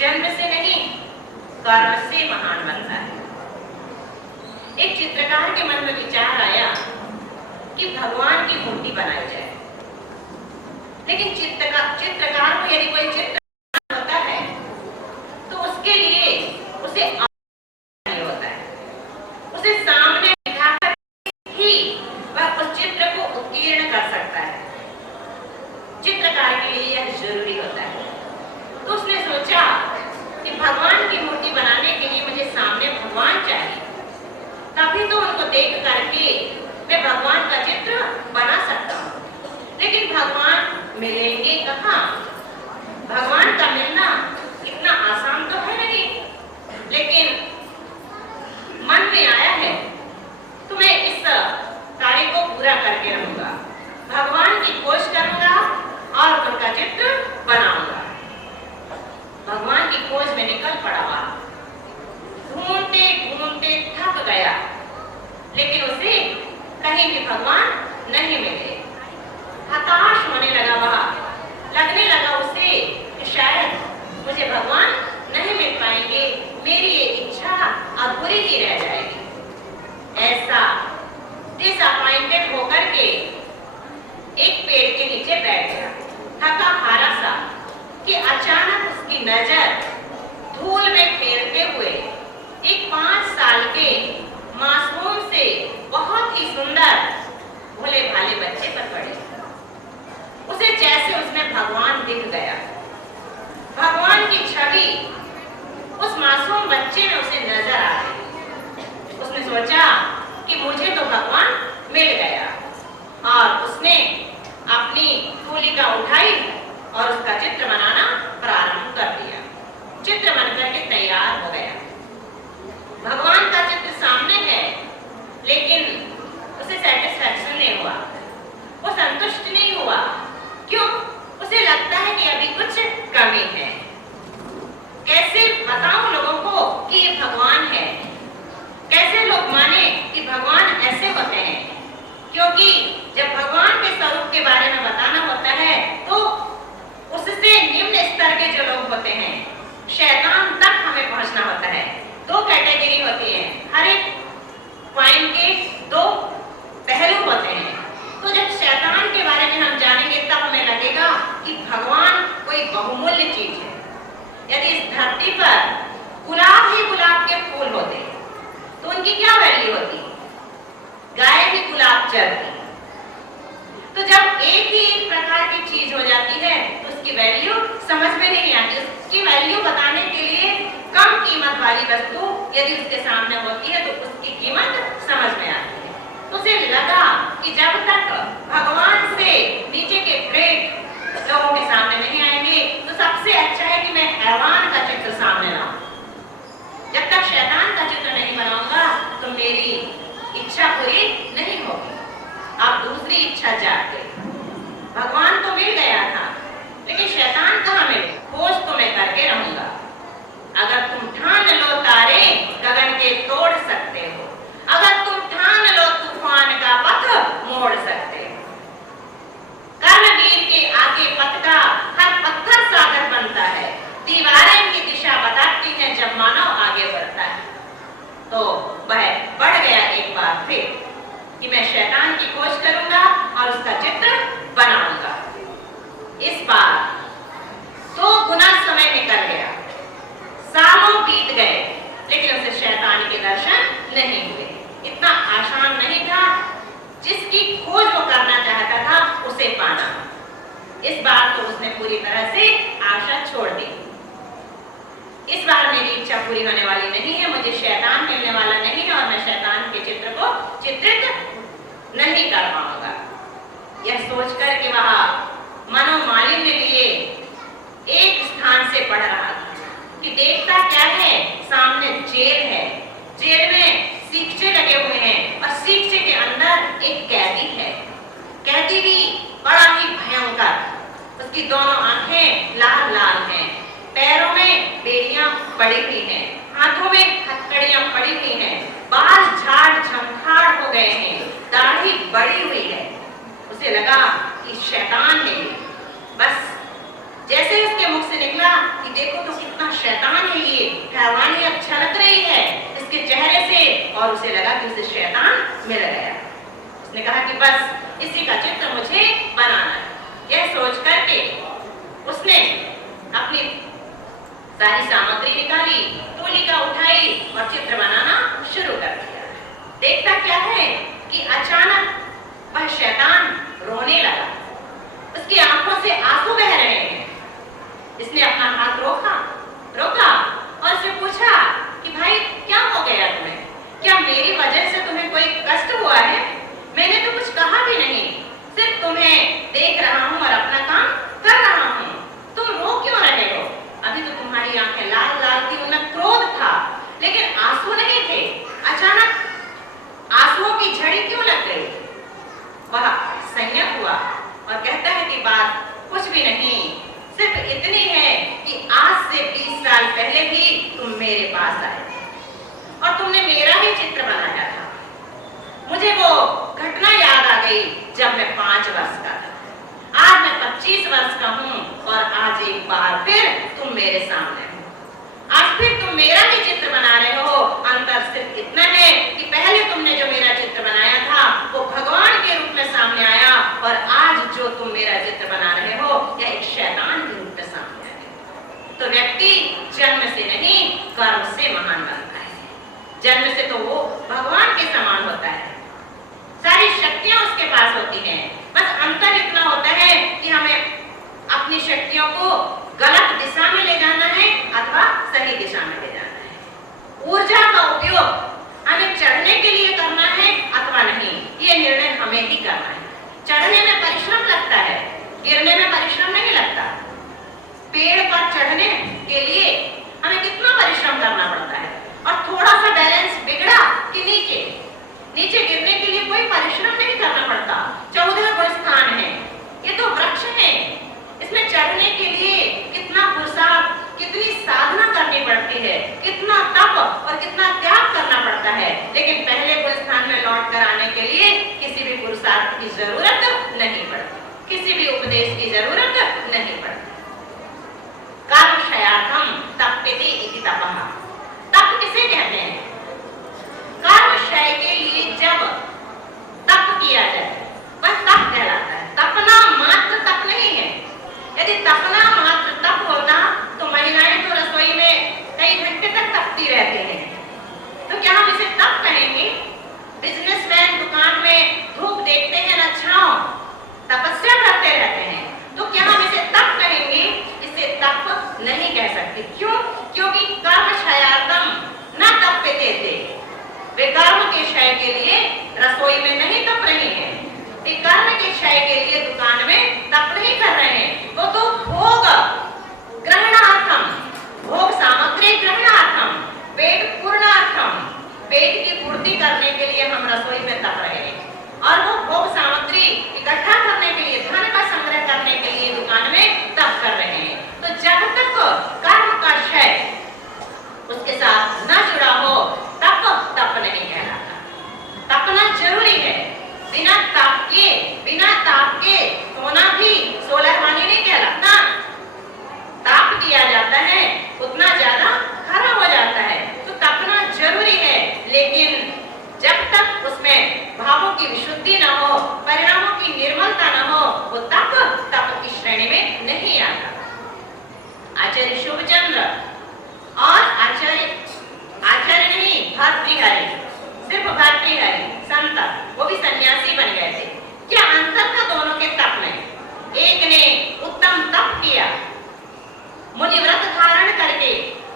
जन्म से नहीं कर्म से महान बनता है। एक चित्रकार के मन में विचार आया कि भगवान की मूर्ति बनाई जाए, लेकिन चित्रकार को यदि कोई चित्र होता है तो उसके लिए उसे होता है, उसे सामने बिठाकर ही वह उस चित्र को उत्कीर्ण कर सकता है। चित्रकार के लिए यह जरूरी होता है। तो उसने सोचा कि भगवान की मूर्ति बनाने के लिए मुझे सामने भगवान चाहिए, तभी तो उनको देख करके मैं भगवान का चित्र बना सकता हूँ। लेकिन भगवान मिलेंगे कहाँ? भगवान का मिलना इतना आसान तो है नहीं, लेकिन मन में आया है तो मैं इस कार्य को पूरा करके रहूंगा। भगवान की खोज करूंगा और उनका चित्र बनाऊंगा। भगवान की खोज में निकल पड़ा, ढूंढते ढूंढते थक गया, लेकिन उसे कहीं भी भगवान नहीं मिले। हताश होने लगा, वह लगने लगा उसे कि शायद मुझे भगवान नहीं मिल पाएंगे, मेरी ये इच्छा अधूरी ही रह जाएगी। ऐसा डिसअपॉइंटेड होकर के एक पेड़ के नीचे बैठ गया, थका हारा सा, कि अचानक उसकी नजर धूल में फेरते हुए एक 5 साल के मासूम से बहुत ही सुंदर भोले भाले बच्चे पर पड़े। उसे जैसे उसमें भगवान दिख गया, भगवान की छवि उस मासूम बच्चे में उसे नजर आ गई। उसने उसने सोचा कि मुझे तो भगवान मिल गया, और उसने अपनी तूलिका उठाई और उसका चित्र बनाना प्रारंभ कर दिया। चित्र बनकर के तैयार हो गया। भगवान का चित्र सामने है, लेकिन उसे सेटिस्फैक्शन नहीं हुआ, वो संतुष्ट नहीं हुआ। क्यों? उसे लगता है कि अभी कुछ कमी है। कैसे बताऊं लोगों को कि ये भगवान है? कैसे लोग माने कि भगवान ऐसे होते हैं? क्योंकि जब भगवान के स्वरूप के बारे में बताना होता है तो उससे निम्न स्तर के जो लोग होते हैं, शैतान तक हमें पहुंचना होता है। दो कैटेगरी होती है, हर एक पॉइंट के दो पहलू होते हैं। तो जब शैतान के बारे में हम जानेंगे तब हमें लगेगा कि भगवान कोई बहुमूल्य चीज है। यदि इस धरती पर गुलाब ही गुलाब के फूल होते तो उनकी क्या वैल्यू होती? गाय भी गुलाब चढ़ती। तो जब एक ही एक प्रकार की चीज हो जाती है तो उसकी वैल्यू समझ में नहीं आती। उसकी वैल्यू बताने के लिए कम कीमत वाली वस्तु यदि उसके सामने होती है तो उसकी कीमत समझ में आती है। उसे लगा कि जब तक भगवान से नीचे के ग्रेड लोगों के सामने नहीं आएंगे तो सबसे अच्छा है कि मैं हैवान का चित्र सामने लाऊं। जब तक शैतान का चित्र नहीं बनाऊंगा तो मेरी इच्छा पूरी नहीं होगी। अब दूसरी इच्छा जाग गई। भगवान तो मिल गया था, लेकिन शैतान कहाँ मिले? खोज तो मैं करके रहूंगा। अगर तुम ठान लो तारे गगन के तोड़ सकते हो, अगर तुम ठान लो तूफान का पथ मोड़ सकते हो। कर्णवीर के आगे पथ का हर पत्थर सागर बनता है, दीवारें भी दिशा बताती हैं जब मानव आगे बढ़ता है। तो वह बढ़ गया एक बार फिर कि मैं शैतान की खोज करूंगा और उसका चित्र बनाऊंगा। इस बार 2 गुना समय निकल गया, सालों बीत गए, लेकिन उसे शैतान के दर्शन नहीं हुए। इतना आसान नहीं था। जिसकी खोज वो करना चाहता था उसे पाना। इस बार तो उसने पूरी तरह से आशा छोड़ दी। इस बार मेरी इच्छा पूरी होने वाली नहीं है, मुझे शैतान मिलने वाला नहीं है और मैं शैतान के चित्र को चित्रित नहीं कर पाऊंगा। यह सोचकर के वह मनोमालिन्य लिए एक स्थान से पढ़ रहा था कि देखता क्या है, सामने जेल है। जेल में सीखचे लगे हुए हैं और सीखचे के अंदर एक कैदी है। कैदी भी बड़ा ही भयंकर। उसकी दोनों आंखें लाल लाल हैं, पैरों में बेड़ियां पड़ी हुई हैं, हाथों में हथकड़ियां पड़ी हुई हैं, बाल झाड़ झंखाड़ हो गए हैं, दाढ़ी बड़ी हुई है। उसे लगा कि शैतान है ये। बस जैसे उसके मुख से निकला कि देखो तो कितना शैतान है ये, हैवानियत झलक रही है इसके चेहरे से, और उसे लगा कि उसे शैतान मिल गया। उसने कहा कि बस इसी का चित्र मुझे बनाना है। यह सोच करके उसने अपनी सारी सामग्री निकाली, तूलिका उठाई और चित्र बनाना शुरू कर दिया। देखता क्या है कि अचानक वह शैतान रोने लगा। उसकी आंखों से आंसू बह रहे हैं। इसने अपना हाथ रोका और उससे पूछा कि भाई क्या हो गया तुम्हें? क्या मेरी वजह से तुम्हें कोई कष्ट हुआ है? मैंने तो कुछ कहा भी नहीं, सिर्फ तुम्हें देख रहा हूँ और अपना काम कर रहा हूँ। तुम रो क्यों रहे हो? अभी तो तुम्हारी आंखें लाल लाल थी, उनमें क्रोध था, लेकिन आंसू नहीं थे। अचानक आंसुओं की झड़ी क्यों लग गई? वह संयत हुआ और कहता है कि बात कुछ भी नहीं, सिर्फ इतनी है कि आज से 20 साल पहले भी तुम मेरे पास आए और तुमने मेरा ही चित्र बनाया था। मुझे वो घटना याद आ गई जब मैं 5 वर्ष का था। आज मैं 25 वर्ष का हूँ और आज एक बार फिर तुम मेरे सामने हो। आज फिर तुम मेरा ही चित्र बना रहे हो। अंतर सिर्फ इतना है कि पहले तुमने जो मेरा चित्र बनाया था वो भगवान के रूप में सामने आया, और आज जो तुम मेरा चित्र बना रहे हो यह एक शैतान के रूप में सामने आया। तो व्यक्ति जन्म से नहीं, कर्म से महान बनता है। जन्म से तो वो भगवान के समान होता है, सारी शक्तियां उसके पास होती हैं। बस अंतर इतना होता है कि हमें अपनी शक्तियों को गलत दिशा में ले जाना है अथवा सही दिशा में ले जाना है। ऊर्जा का उपयोग हमें चढ़ने भक्ति रहते हैं, तो क्या हम इसे तप कहेंगे? बिजनेसमैन दुकान में धूप देखते हैं न छांव, तपस्या करते रहते हैं, तो क्या हम इसे तप कहेंगे? इसे तप नहीं कह सकते। क्यों? क्योंकि कर्म क्षयार्थम न तप्यते थे। वे कर्म के क्षय के लिए रसोई में नहीं तप रहे हैं, वे कर्म के क्षय के लिए दुकान में तप नहीं कर रहे हैं। वो तो भोग ग्रहणार्थम, भोग सामग्री ग्रहणार्थम, पेट पूर्णार्थम, पेट की पूर्ति करने के लिए हम रसोई में तप रहे हैं, और वो भोग सामग्री इकट्ठा करने के लिए, धन का संग्रह करने के लिए दुकान में तप कर रहे हैं। तो जब तक कर्म का क्षय उसके साथ न जुड़ा हो, तप तप नहीं कहलाता। तपना जरूरी है। बिना ताप के सोना भी सोलहवानी नहीं कहलाता। ताप दिया जाता है उतना ज्यादा खरा हो जाता है, तो तपना जरूरी है, लेकिन जब तक उसमें भावों की विशुद्धि न हो, परिणामों की निर्मलता न हो, वो तप की श्रेणी में नहीं आता। आचार्य शुभचंद्र और आचार्य नहीं, भर्तृहरि, सिर्फ भर्तृहरि संत, वो भी सन्यासी बन गए थे। क्या अंतर था दोनों के तप में? एक ने उत्तम तप किया, मुनिव्रत धारण करके,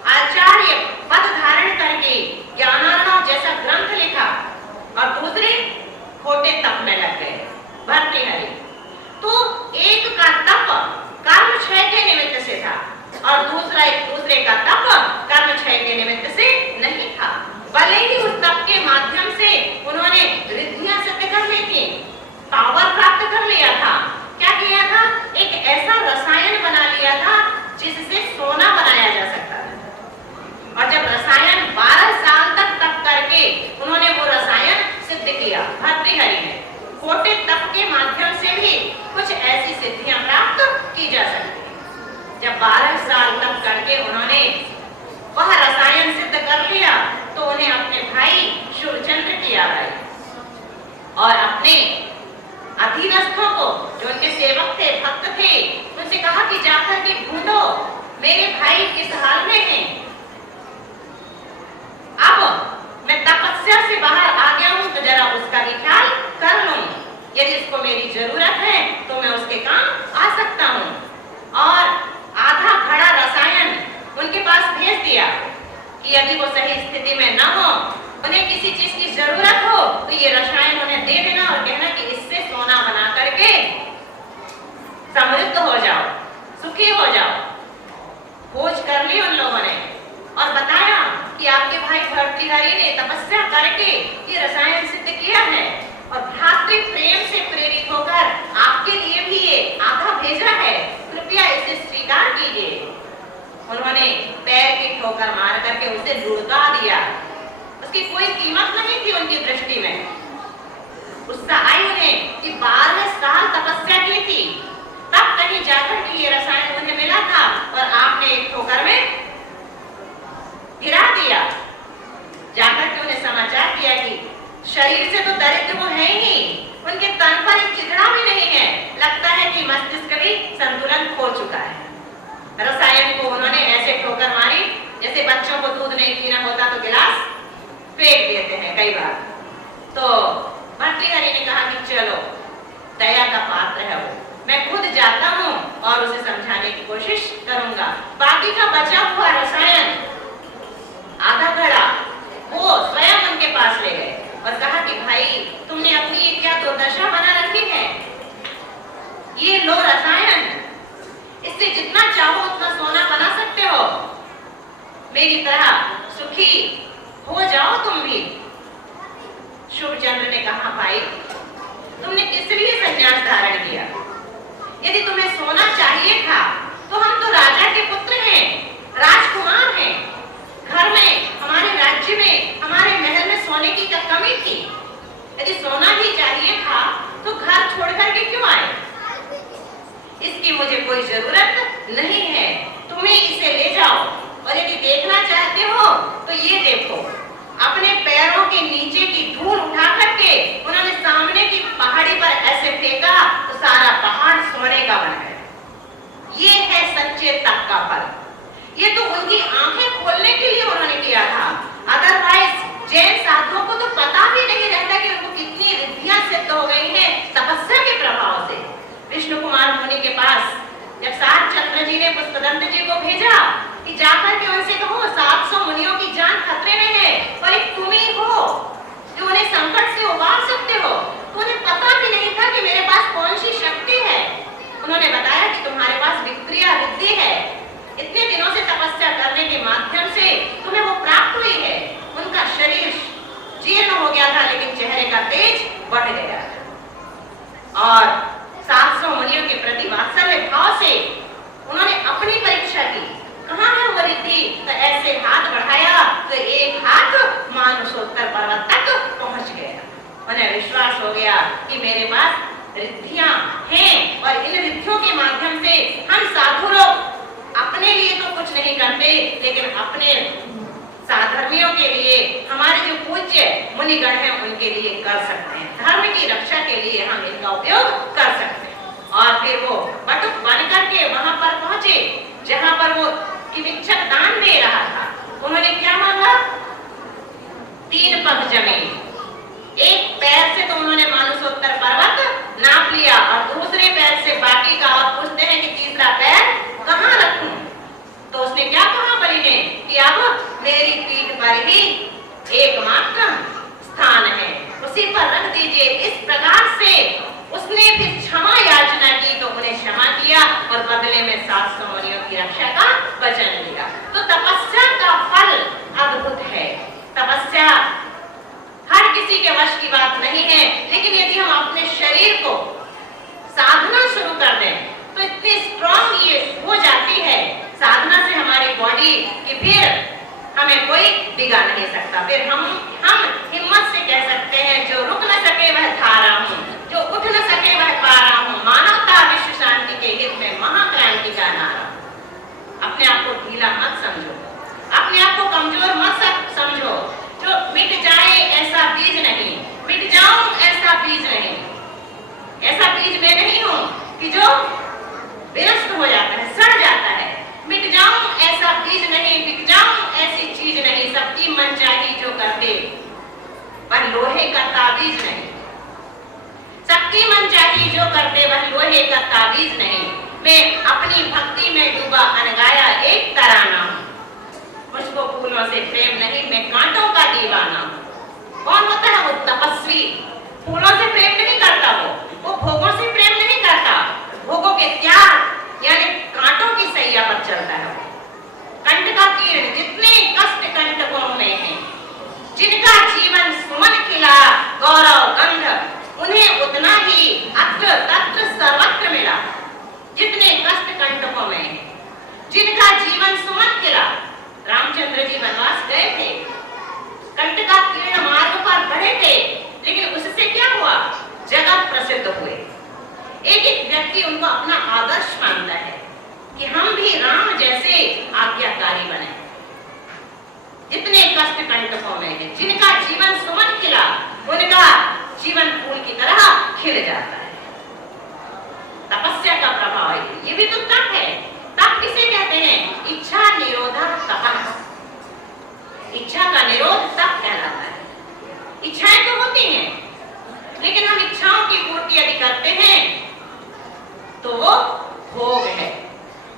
आचार्य पद धारण करके ज्ञानार्णव जैसा ग्रंथ लिखा, और दूसरे खोटे तप में लग गए, भर्तृहरि। तो एक का तप कर्म क्षय के निमित्त से था, और दूसरे का तप कर्म क्षय के निमित्त से नहीं था। भले ही उस तप के माध्यम से उन्होंने रिद्धियां सिद्ध कर ली थी, पावर प्राप्त कर लिया था। क्या किया था? एक ऐसा रसायन बना लिया था जिससे सोना बनाया जा सकता था। और जब रसायन 12 साल तक तप करके उन्होंने वो रसायन सिद्ध किया, भर्तृहरि ने, खोटे तप के माध्यम से भी कुछ ऐसी सिद्धियां प्राप्त की जा सकती है। जब 12 साल तप करके उन्होंने वह रसायन सिद्ध कर लिया, तो उन्हें अपने भाई शुभचंद्र की याद आई, और अपने अधीनस्थों को, जो उनके सेवक थे, भक्त थे, उनसे कहा कि जाकर के ढूंढो मेरे भाई किस हाल में हैं। अब मैं तपस्या से बाहर आ गया हूं, तो जरा उसका भी ख्याल कर लूं। यदि उसको मेरी जरूरत है तो मैं उसके काम आ सकता हूं। और आधा घड़ा रसायन उनके पास भेज दिया कि यदि वो सही स्थिति में न हो, उन्हें किसी चीज की जरूरत हो, तो ये रसायन उन्हें दे देना और कहना कि इससे सोना बना करके समृद्ध हो जाओ, सुखी हो जाओ। खोज कर ली उन लोगों ने और बताया कि आपके भाई भर्तृहरि ने तपस्या करके ये रसायन सिद्ध किया है, और भ्रातृ प्रेम से प्रेरित होकर आपके लिए भी ये आधा भेजा है, कृपया इसे स्वीकार कीजिए। उन्होंने पैर की ठोकर मार करके उसे लुढ़का दिया। उसकी कोई कीमत नहीं थी उनकी दृष्टि में। उससे आई उन्हें कि 12 साल तपस्या की थी, तब कहीं जाकर के ये रसायन उन्हें मिला था, और आपने एक ठोकर में गिरा दिया। जाकर के उन्हें समाचार दिया कि शरीर से तो दरिद्र वो है ही, उनके तन पर एक चिथड़ा भी नहीं है, लगता है कि मस्तिष्क भी संतुलन खो चुका है। रसायन को उन्होंने ऐसे ठोकर मारी जैसे बच्चों को दूध नहीं पीना होता तो गिलास फेंक देते हैं कई बार। तो भर्तृहरि ने कहा कि चलो, दया का पात्र है वो, मैं खुद जाता हूँ और उसे समझाने की कोशिश करूंगा। बाकी का बचा हुआ रसायन, आधा घड़ा, वो स्वयं उनके पास ले गए और कहा कि भाई, तुमने अपनी ये क्या दुर्दशा बना रखी है, ये लो रसायन, इससे जितना चाहो उतना सोना बना सकते हो, मेरी तरह सुखी हो जाओ तुम भी। शुभचंद्र ने कहा, भाई तुमने किस लिए संन्यास धारण किया? यदि तुम्हें सोना चाहिए था तो हम तो राजा के पुत्र हैं, राजकुमार हैं, घर में, हमारे राज्य में, हमारे महल में सोने की क्या कमी थी? यदि सोना ही चाहिए था तो घर छोड़ करके क्यों आए? इसकी मुझे कोई जरूरत नहीं है, तुम्हें इसे ले जाओ, और यदि देखना चाहते हो तो ये देखो। अपने पैरों के नीचे की धूल उठा करके उन्होंने सामने की पहाड़ी पर ऐसे फेंका तो सारा पहाड़ सोने का बन गया। ये है सच्चे तप का फल। ये तो उनकी आंखें खोलने के लिए उन्होंने किया था। का तेज बढ़ गया और 700 मुनियों के प्रति वात्सल्य भाव से उन्होंने अपनी परीक्षा की। कहाँ है वो रिद्धि? तो ऐसे हाथ बढ़ाया तो एक हाथ मानसोत्तर पर्वत तक पहुंच गया। उन्हें विश्वास हो गया कि मेरे पास रिद्धियां हैं और इन रिद्धियों के माध्यम से हम साधु लोग अपने लिए तो कुछ नहीं करते, लेकिन अपने साधर्मियों के लिए, हमारे जो पूज्य मुनिगण हैं उनके लिए कर सकते हैं। धर्म की रक्षा के लिए हम इनका उपयोग कर सकते हैं। और फिर वो बटुक बन करके वहां पर पहुंचे जहां पर वो किमिच्छक दान दे रहा था। उन्होंने क्या मांगा? 3 पग जमीन। एक पैर से तो उन्होंने मानसोत्तर पर्वत नाप लिया और दूसरे पैर से बाकी का। और पूछते हैं कि तीसरा पैर कहाँ रखूं? तो उसने क्या कहा बलि ने कि अब मेरी पीठ पर ही एकमात्र स्थान है, उसी पर रख दीजिए। इस प्रकार से उसने फिर क्षमा याचना की तो उन्हें क्षमा किया और बदले में 700 मुनियों की रक्षा का वचन लिया। तो तपस्या का फल अद्भुत है। तपस्या हर किसी के वश की बात नहीं है, लेकिन यदि हम अपने शरीर को साधना शुरू कर दें तो इतनी स्ट्रॉन्ग ये हो जाती है साधना से हमारी बॉडी कि फिर हमें कोई बिगाड़ नहीं सकता। फिर हम हिम्मत से कह सकते हैं, जो रुक न सके वह धारा हूँ, जो उठ न सके वह पारा हूँ, मानवता विश्व शांति के हित में महाक्रांति का नारा। अपने आप को ढीला मत समझो, अपने आप को कमजोर मत समझो। जो मिट जाए ऐसा बीज नहीं, मिट जाऊं ऐसा बीज नहीं। ऐसा बीज मैं नहीं हूं कि जो विनष्ट हो जाता है, सड़ जाता है। मिट जाऊं ऐसा बीज नहीं, बिक जाऊं ऐसी चीज नहीं। सबकी मनचाही जो कर दे वह लोहे का ताबीज नहीं। सबकी मनचाही जो कर दे वह लोहे का ताबीज नहीं। मैं अपनी भक्ति में डूबा अनगाया एक तराना हूं। मुझको फूलों से प्रेम नहीं, मैं कांटों का दीवाना हूं। कौन होता है वो तपस्वी? फूलों से प्रेम नहीं करता, वो भोगों से प्रेम नहीं करता। भोगों के त्याग यानी कांटों की सैया पर चलता है। कंठ का किरण जितने कष्ट कंटकों में है, जिनका जीवन सुमन खिला गौरव गंध, उन्हें उतना ही अत्र तत्र सर्वत्र मिला। जितने कष्ट कंटकों में है, जिनका जीवन सुमन खिला। रामचंद्र जी वनवास गए थे, कंठ का किरण मार्ग पर बढ़े थे, लेकिन उससे क्या हुआ? जगत प्रसिद्ध हुए। एक एक व्यक्ति उनको अपना आदर्श मानता है कि हम भी राम जैसे आज्ञाकारी बने। जितने कष्ट कंटकों में है, जिनका जीवन सुमन खिला, उनका जीवन फूल की तरह खिल जाता है। तपस्या का प्रभाव है। ये भी तो तप है। तप किसे कहते हैं? इच्छा निरोधक तपः। इच्छा का निरोध तप कहलाता है। इच्छाएं तो होती हैं, लेकिन हम इच्छाओं की पूर्ति यदि करते हैं तो वो भोग है,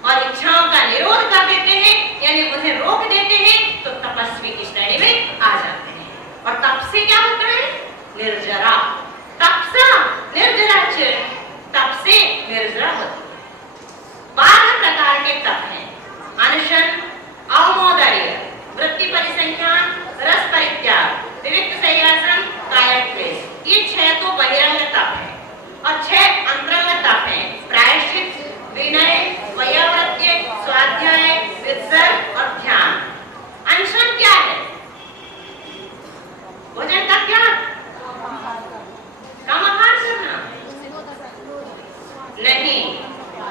और इच्छाओं का निरोध कर देते हैं यानी उन्हें रोक देते हैं तो तपस्वी की श्रेणी में आ जाते हैं। और तप से क्या होता है? निर्जरा। तपसा निर्जरा, तप से निर्जरा होती है। 12 प्रकार के तप हैं। अनशन, अवमोदर्य, वृत्ति परिसंख्यान, रस परित्याग, विविक्त संयासन, कायक क्लेश। ये 6 तो बहिरंग तप है और 6 अंतरंग तप है। प्रायश्चित, विनय, वैयावृत्य, स्वाध्याय, विसर्ग और ध्यान। अनशन क्या है? भोजन का त्याग, कम आहार करना नहीं,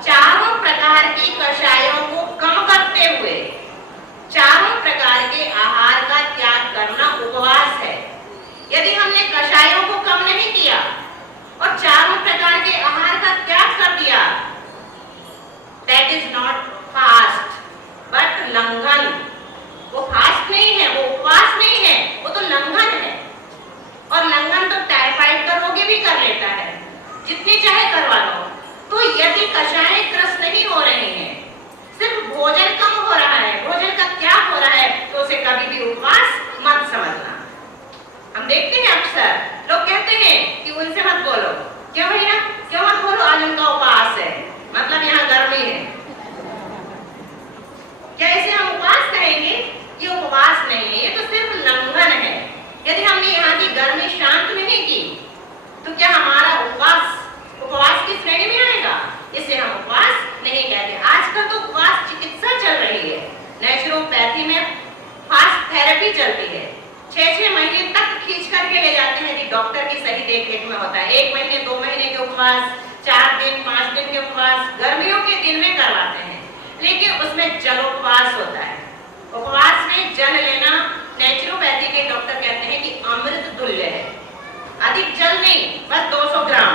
चारों प्रकार की कषायों को कम करते हुए 4 प्रकार के आहार का त्याग करना उपवास है। यदि हमने कषायों को कम नहीं किया और 4 प्रकार के आहार का त्याग कर दिया, that is not fast but लंघन। वो फास्ट नहीं है, वो उपवास नहीं है, वो तो लंघन है। और लंघन तो टाइफाइड का रोगी भी कर लेता है, जितनी चाहे करवा लो। तो यदि कषाय ग्रस्त नहीं हो रहे हैं, सिर्फ भोजन कम हो रहा है, भोजन का त्याग हो रहा है, तो उसे कभी भी उपवास मत समझना। हम देखते हैं अक्सर लोग कहते हैं कि उनसे मत बोलो। क्यों भैया? क्यों मत बोलो? आज उनका उपवास है, मतलब यहाँ गर्मी है। क्या इसे हम उपवास कहेंगे? ये उपवास नहीं है, ये तो सिर्फ लंघन है। यदि हमने यहाँ की गर्मी शांत नहीं की थेरेपी चलती है। 6-6 महीने तक खींच करके ले जाते हैं कि डॉक्टर की सही देखरेख में होता है। 1 महीने 2 महीने के उपवास, 4 दिन 5 दिन के उपवास गर्मियों के दिन में करवाते हैं, लेकिन उसमें जल उपवास होता है। उपवास में जल लेना नेचुरोपैथी के डॉक्टर कहते हैं कि अमृत तुल्य है। अधिक जल नहीं, बस 200 ग्राम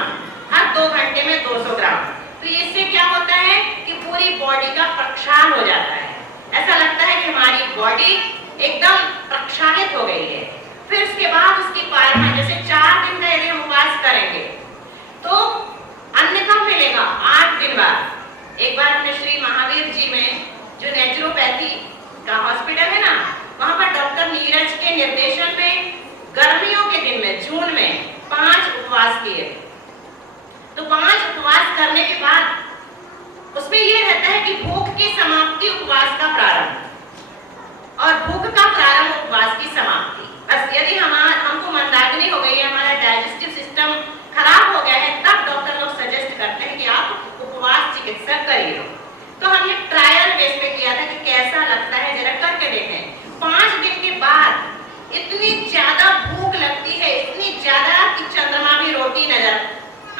हर 2 घंटे में 200 ग्राम। तो इससे क्या होता है कि पूरी बॉडी का प्रक्षालन हो जाता है। ऐसा लगता है कि हमारी बॉडी एकदम प्रक्षालित हो गई है। फिर उसके बाद उसकी पारणा, जैसे 4 दिन का यदि हम उपवास करेंगे तो अन्न कब मिलेगा? 8 दिन बाद। एक बार हमने श्री महावीर जी में जो नेचुरोपैथी का हॉस्पिटल है ना, वहां पर डॉक्टर नीरज के निर्देशन में गर्मियों के दिन में जून में 5 उपवास किए। तो 5 उपवास करने के बाद उसमें यह रहता है कि भूख की समाप्ति उपवास का प्रारंभ और भूख का प्रारंभ उपवास की समाप्ति। बस यदि हमको मंदाग्नि हो गई है, हमारा डाइजेस्टिव सिस्टम खराब हो गया है, तब डॉक्टर लोग सजेस्ट करते हैं कि आप उपवास चिकित्सा करिए। तो हमने ट्रायल बेस पे किया था कि कैसा लगता है, जरा करके देखें। 5 दिन के बाद इतनी ज्यादा भूख लगती है, इतनी ज्यादा कि चंद्रमा भी रोटी नजर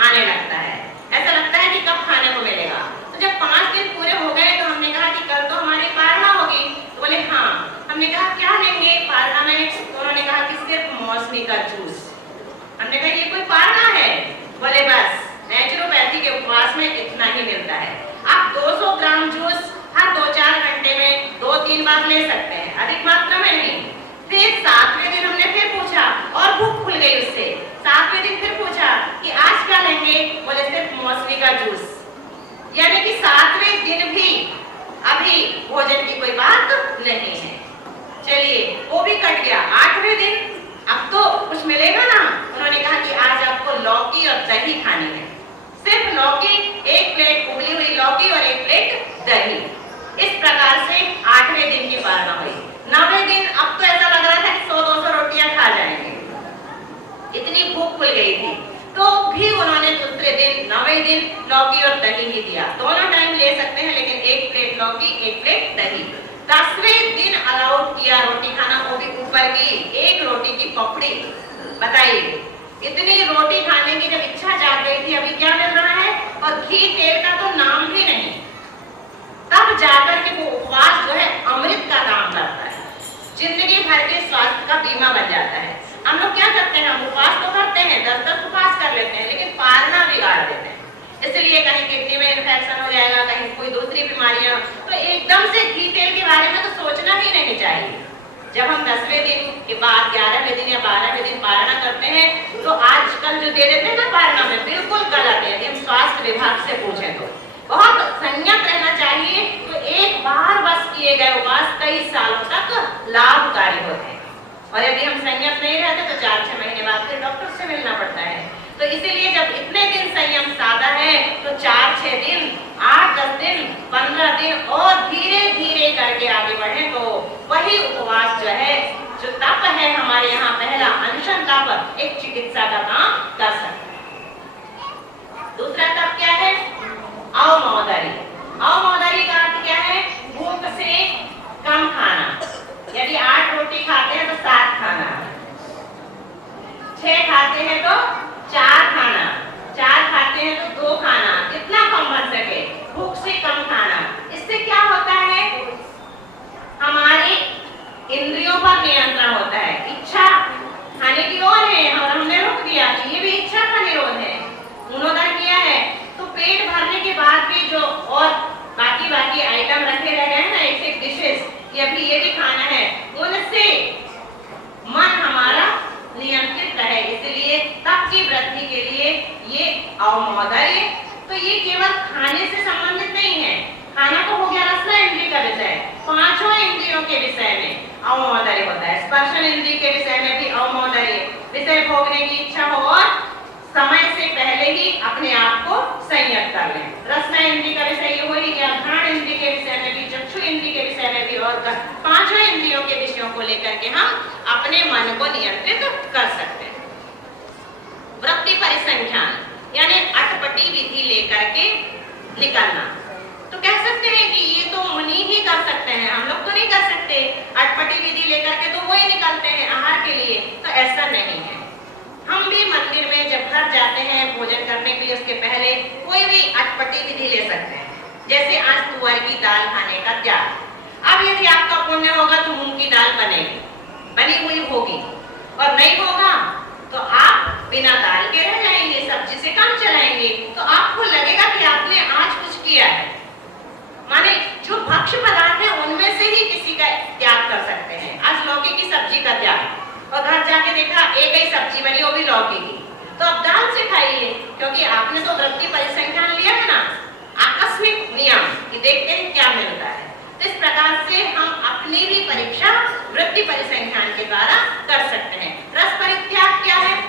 आने लगता है। ऐसा लगता है कि कब खाने को मिलेगा। तो जब 5 दिन पूरे हो गए तो हमने कहा कि कल तो हमारी पारणा होगी। तो बोले हाँ। हमने कहा क्या लेंगे पारणा में? तो उन्होंने कहा कि सिर्फ मौसमी का जूस। हमने कहा ये कोई पारणा है? बोले बस नेचुरोपैथी के उपवास में इतना ही मिलता है। आप 200 ग्राम जूस हर 2-4 घंटे में 2-3 बार ले सकते हैं, अधिक मात्रा में नहीं। फिर 7वें दिन हमने फिर पूछा और भूख खुल गई उससे। 7वें दिन फिर पूछा कि आज क्या लेंगे? बोले सिर्फ मौसमी का जूस। यानी कि 7वें दिन भी अभी भोजन की कोई बात नहीं है। चलिए वो भी कट गया। 8वें दिन अब तो कुछ मिलेगा ना। उन्होंने कहा कि आज आपको लौकी और दही खानी है। सिर्फ लौकी, 1 प्लेट उबली हुई लौकी और 1 प्लेट दही। इस प्रकार से 8वें दिन की पारणा हुई। 9वें दिन अब तो ऐसा लग रहा था कि 100-200 रोटियां खा जाएंगे, इतनी भूख खुल गई थी। तो भी उन्होंने दूसरे दिन 9वें दिन लौकी और दही ही दिया। दोनों टाइम ले सकते हैं, लेकिन 1 प्लेट लौकी 1 प्लेट दही। 10वें दिन अलाउड किया रोटी खाना, वो भी ऊपर की 1 रोटी की पपड़ी। बताइए इतनी रोटी खाने की जब इच्छा जाग गई थी, अभी क्या मिल रहा है? और घी तेल का तो नाम भी नहीं। तब जाकर के वो उपवास जो है अमृत का काम करता है, जिंदगी भर के स्वास्थ्य का बीमा बन जाता है। हम लोग क्या करते हैं? हम उपवास तो करते हैं, 10-10 उपवास कर लेते हैं, लेकिन पारणा बिगाड़ देते हैं। इसलिए कहीं किडनी में इन्फेक्शन हो जाएगा, कहीं कोई दूसरी बीमारियां। तो एकदम से घी तेल के बारे में तो सोचना ही नहीं चाहिए। जब हम 10वें दिन के बाद 11वें दिन या 12वें दिन पारणा करते हैं, तो आजकल जो दे देते हैं ना पारणा में, बिल्कुल गलत है। हम स्वास्थ्य विभाग से पूछें तो बहुत संयत रहना चाहिए। तो एक बार बस किए गए उपवास कई सालों तक लाभकारी होते हैं, और यदि हम संयत नहीं रहते तो 4-6 महीने बाद फिर डॉक्टर से मिलना पड़ता है। तो इसीलिए जब इतने दिन संयम साधा है तो 4-6 दिन, 8-10 दिन, 15 दिन और धीरे धीरे करके आगे बढ़े तो वही उपवास जो है, जो तप है हमारे यहाँ पहला अनशन तप, एक चिकित्सा का काम कर सकता है। दूसरा तप क्या है? अवमौदरी। अवमौदरी का अर्थ क्या है? भूख से कम खाना। यदि 8 रोटी खाते हैं तो 7 खाना, 6 खाते हैं तो 4 खाना, 4 खाते हैं तो 2 खाना, जितना कम बन सके भूख से कम खाना। इससे क्या होता है? हमारी इंद्रियों पर नियंत्रण होता है। इच्छा खाने की ओर है और हमने रोक दिया, ये भी इच्छा का निरोध है। मूलोदर किया है तो पेट भरने के बाद भी जो और बाकी आइटम रखे रह गए हैं ना, एक डिशेस, ये भी खाना है, उनसे मन हमारा नियंत्रित रहे। इसलिए तप की वृद्धि के लिए ये अवमौदर्य, तो ये केवल खाने से संबंधित नहीं है। खाना तो हो गया रसना इंद्रिय का विषय, 5 इंद्रियों के विषय में अवमौदर्य होता है। स्पर्शन इंद्रिय के विषय में भी अवमौदर्य, विषय भोगने की इच्छा हो और समय से पहले ही अपने आप को संयत कर लें। रसना इंद्रिय का विषय ये हो ही गया, घ्राण इंद्रिय के विषय में भी, चक्षु इंद्रिय के विषय में भी, और 5 इंद्रियों के विषयों को लेकर के हम अपने मन को नियंत्रित कर सकते हैं। वृत्ति परिसंख्यान यानी अटपटी विधि लेकर के निकलना। तो कह सकते हैं कि ये तो मुनि ही कर सकते हैं, हम लोग तो नहीं कर सकते। अटपटी विधि लेकर के तो वो ही निकलते हैं आहार के लिए, तो ऐसा नहीं है। हम भी मंदिर में जब घर जाते हैं भोजन करने के लिए, उसके पहले कोई भी अटपटी विधि ले सकते हैं। जैसे आज तुअर की दाल खाने का त्याग। अब यदि आपका पुण्य होगा तो मूंग की दाल बनेगी, बनी हुई होगी, और नहीं होगा तो आप बिना दाल के रह जाएंगे, सब्जी से काम चलाएंगे, तो आपको लगेगा कि आपने आज कुछ किया है। माने जो भक्ष्य पदार्थ है उनमें से ही किसी का त्याग कर सकते हैं। आज लौकी की सब्जी का त्याग, और घर जाके देखा एक ही सब्जी बनी, वो भी लौकी की, तो अब दाल से खाइए, क्योंकि आपने तो वृत्ति परिसंख्यान लिया है ना, आकस्मिक नियम कि देखते हैं क्या मिलता है। तो इस प्रकार से हम अपनी भी परीक्षा वृत्ति परिसंख्यान के द्वारा कर सकते हैं। रस परित्याग क्या है?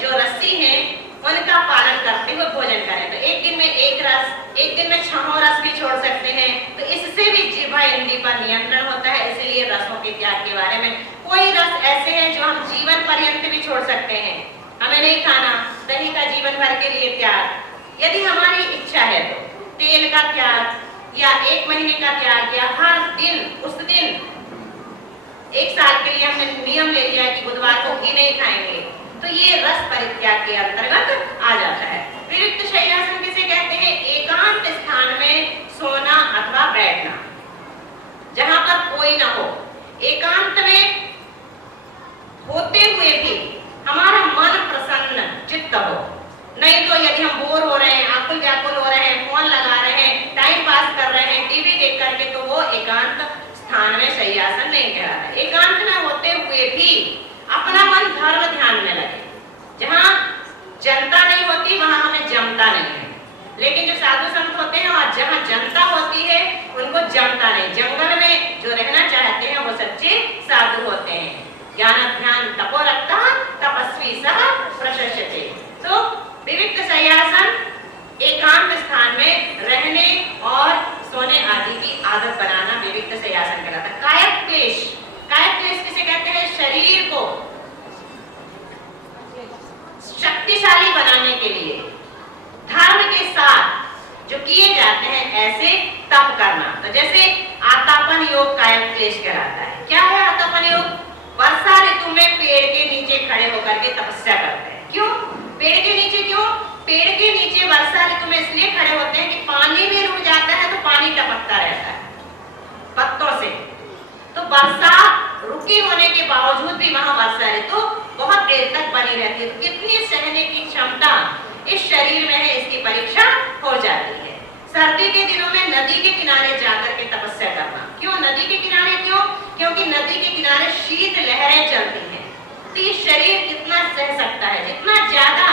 जो रस्सी है उनका पालन करते हुए भोजन करें। तो एक दिन में एक रस, एक दिन में 6 रस भी छोड़ सकते हैं, तो इससे भी जिह्वा इंद्रिय पर नियंत्रण होता है। इसलिए रसों के त्याग के बारे में, कोई रस ऐसे हैं जो हम जीवन पर्यंत भी छोड़ सकते हैं, हमें नहीं खाना, दही का जीवन भर के लिए त्याग। यदि हमारी इच्छा है तो तेल का त्याग, या 1 महीने का त्याग, या हर दिन उस दिन 1 साल के लिए हमने नियम ले लिया कि बुधवार को घी नहीं खाएंगे, तो ये रस परित्याग के अंतर्गत आ जाता है। विविक्त शय्यासन किसे कहते हैं? एकांत स्थान में सोना अथवा बैठना, जहां पर कोई ना हो, एकांत में होते हुए भी हमारा मन प्रसन्न चित्त हो। नहीं तो यदि हम बोर हो रहे हैं, आकुल व्याकुल हो रहे हैं, फोन लगा रहे हैं, टाइम पास कर रहे हैं, टीवी देख करके, तो वो एकांत स्थान में शय्यासन नहीं कहलाता। एकांत में होते हुए भी अपना मन धर्म ध्यान में लगे। जहाँ जनता नहीं होती वहां हमें जमता नहीं है, लेकिन जो साधु संत होते हैं और जहाँ जनता होती है उनको जमता नहीं। जंगल में जो रहना चाहते हैं वो सच्चे साधु होते हैं। ज्ञान ध्यान तपो रखता तपस्वी सह प्रशस्यते। तो विविक्त शय्यासन एकांत स्थान में रहने और सोने आदि की आदत बनाना विविक्त शय्यासन कहलाता है। कायक क्लेश, कायक क्लेश किसे कहते हैं? शरीर को शक्तिशाली बनाने के लिए धर्म के साथ जो किए जाते हैं ऐसे तप करना। तो जैसे आतापन योग कायक क्लेश कहलाता है। क्या है आतापन योग? वर्षा ऋतु में पेड़ के नीचे खड़े होकर के तपस्या करते हैं। क्यों पेड़ के नीचे? क्यों पेड़ के नीचे वर्षा ऋतु में इसलिए खड़े होते हैं कि पानी भी रुक जाता है तो पानी टपकता रहता है पत्तों से, तो वर्षा रुकी होने के बावजूद भी वहां वर्षा ऋतु बहुत देर तक बनी रहती है। तो कितनी सहने की क्षमता इस शरीर में है, इसकी परीक्षा हो जाती है। सर्दी के दिनों में नदी के किनारे जाकर के तपस्या करना। क्यों नदी के किनारे? क्यों? क्योंकि नदी के किनारे शीत लहरें चलती हैं, तो ये शरीर कितना सह सकता है। जितना ज्यादा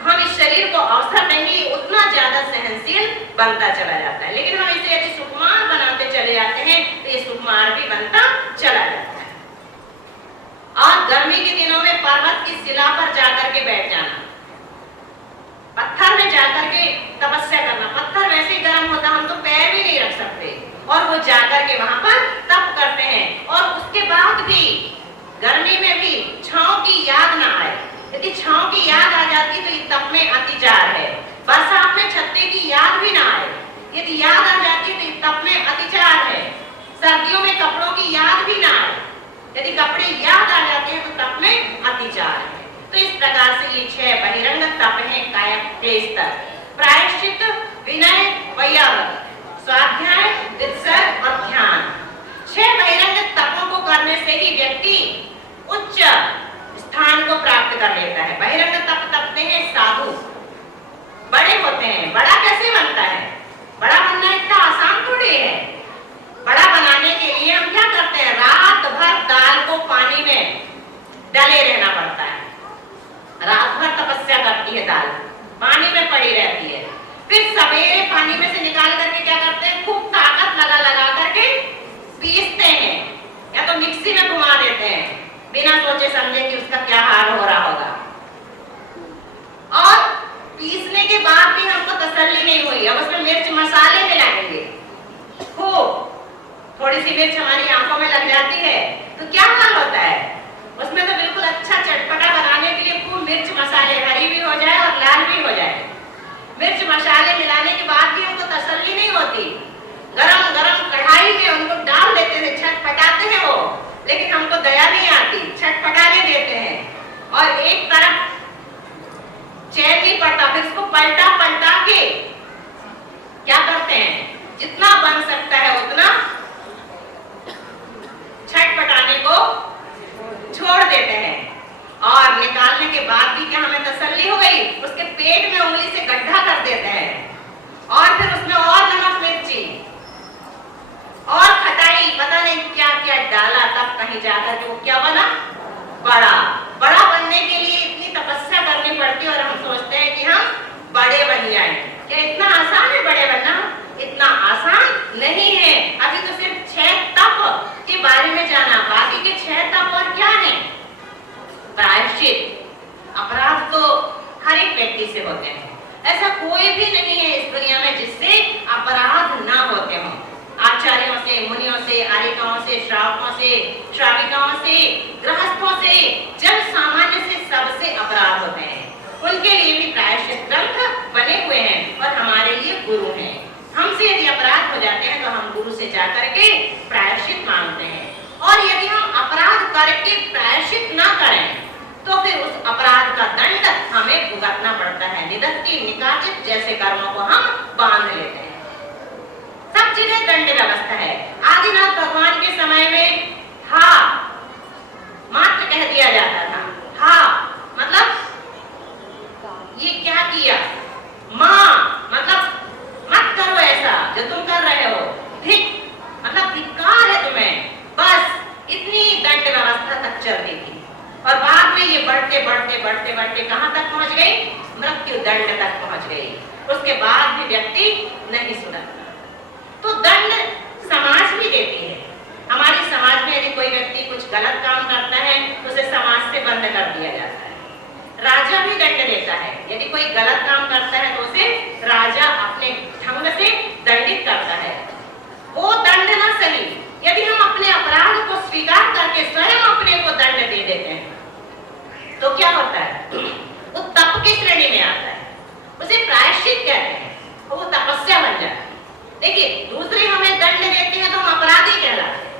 हम इस शरीर को अवसर देंगे उतना ज्यादा सहनशील बनता चला जाता है। लेकिन हम इसे यदि सुकुमार बनाते चले जाते हैं तो ये सुकुमार भी बनता चला जाता है। और गर्मी के दिनों में पर्वत की शिला पर जाकर के बैठ जाना, पत्थर में जाकर के तपस्या करना। पत्थर वैसे ही गर्म होता, हम तो पैर भी नहीं रख सकते, और वो जाकर के वहां पर तप करते हैं। और उसके बाद भी गर्मी में भी छांव की याद ना आए। यदि छांव की याद आ जाती तो ये तप में अतिचार है। बरसात में छत्ते की याद भी ना आए, यदि याद आ जाती तो ये तप में अतिचार है। सर्दियों में कपड़ों की याद भी ना आए, यदि कपड़े याद आ जाते हैं तो तप में अतिचार है। तो इस प्रकार से ये 6 बहिरंग तप है कायक क्लेश तप। प्रायश्चित, विनय, वैयाव्रत, स्वाध्याय, दित्सर्ग और ध्यान। 6 बहिरंग तपों को करने से ही व्यक्ति उच्च स्थान को प्राप्त कर लेता है। बहिरंग तप तपते हैं साधु, बड़े होते हैं। बड़ा कैसे बनता है? बड़ा बनना इतना आसान थोड़ी है। बड़ा बनाने के लिए हम क्या करते हैं? रात भर दाल को पानी में डले रहना पड़ता है। रात भर तपस्या करती है दाल, पानी में पड़ी रहती है। फिर सवेरे पानी में से निकाल करके क्या करते हैं? खूब ताकत लगा लगा करके पीसते हैं, या तो मिक्सी में घुमा देते हैं, बिना सोचे समझे कि उसका क्या हाल हो रहा होगा। और पीसने के बाद भी हमको तसल्ली नहीं हुई, अब उसमें मिर्च मसाले मिलाएंगे खूब। थोड़ी सी मिर्च हमारी आंखों में लग जाती है तो क्या हाल होता है? उसमें तो बिल्कुल अच्छा चटपटा बनाने के लिए खूब मिर्च मसाले, हरी भी हो जाए और लाल भी हो जाए, मिर्च मसाले मिलाने के बाद भी हमको तसल्ली नहीं होती। गरम गरम कढ़ाई में उनको डाल देते थे, छटपटाते हैं वो, लेकिन हमको दया नहीं आती, छटपटाने देते हैं और एक तरफ चैन नहीं पड़ता, फिर इसको पलटा पलटा के क्या करते हैं, जितना बन सकता है उतना छटपटाने को छोड़ देते हैं और निकालने के बाद भी क्या हमें तसल्ली हो गई, उसके पेट में उंगली से गड्ढा कर देते हैं और फिर उसमें और नमक मिर्ची और खटाई पता नहीं क्या क्या डाला, तब कहीं जाकर के वो क्या बना, बड़ा। बड़ा बनने के लिए इतनी तपस्या करनी पड़ती है और हम सोचते हैं कि हम बड़े बन जाएं। क्या इतना आसान है बड़े बनना? इतना आसान नहीं है। अभी तो सिर्फ 6 तप के बारे में जाना, बाकी के 6 तप और क्या है? प्रायश्चित। अपराध तो हर एक व्यक्ति से होते हैं, ऐसा कोई भी नहीं है इस दुनिया में जिससे अपराध ना होते हों। आचार्यों से, मुनियों से, आर्यिकाओं से, श्रावकों से, श्राविकाओं से, गृहस्थों से, जन सामान्य से, सबसे अपराध होते हैं। उनके लिए भी प्रायश्चित ग्रंथ बने हुए हैं और हमारे लिए गुरु हैं। हमसे यदि अपराध हो जाते हैं तो हम गुरु से जाकर के प्रायश्चित मांगते हैं और यदि हम अपराध करके प्रायश्चित ना करें तो फिर उस अपराध का दंड हमें भुगतना पड़ता है। निदत्ति निकाचित जैसे कर्मों को हम बांध लेते हैं। सब जगह दंड व्यवस्था है। आदिनाथ भगवान के समय में हा मात्र कह दिया जाता था। हा मतलब ये क्या किया, मां मतलब मत करो ऐसा जो तुम कर रहे हो, धिक मतलब धिक्कार है तुम्हें, बस इतनी दंड व्यवस्था तक चल रही थी और बाद में ये बढ़ते बढ़ते बढ़ते बढ़ते कहां तक पहुंच गई, मृत्यु दंड तक पहुंच गई। उसके बाद भी व्यक्ति नहीं सुधरता। तो दंड समाज भी देती है। हमारे समाज में यदि कोई व्यक्ति कुछ गलत काम करता है तो उसे समाज से बंद कर दिया जाता है। राजा भी दंड देता है। यदि कोई गलत काम करता है तो उसे राजा अपने ढंग से दंडित करता है। वो दंड ना सही, यदि हम अपने अपराध को स्वीकार करके स्वयं अपने को दंड दे देते हैं तो क्या होता है, वो तप की श्रेणी में आता है, उसे प्रायश्चित कहते हैं, वो तपस्या बन जाती है। देखिए, दूसरे हमें दंड देते हैं तो हम अपराधी कहलाते हैं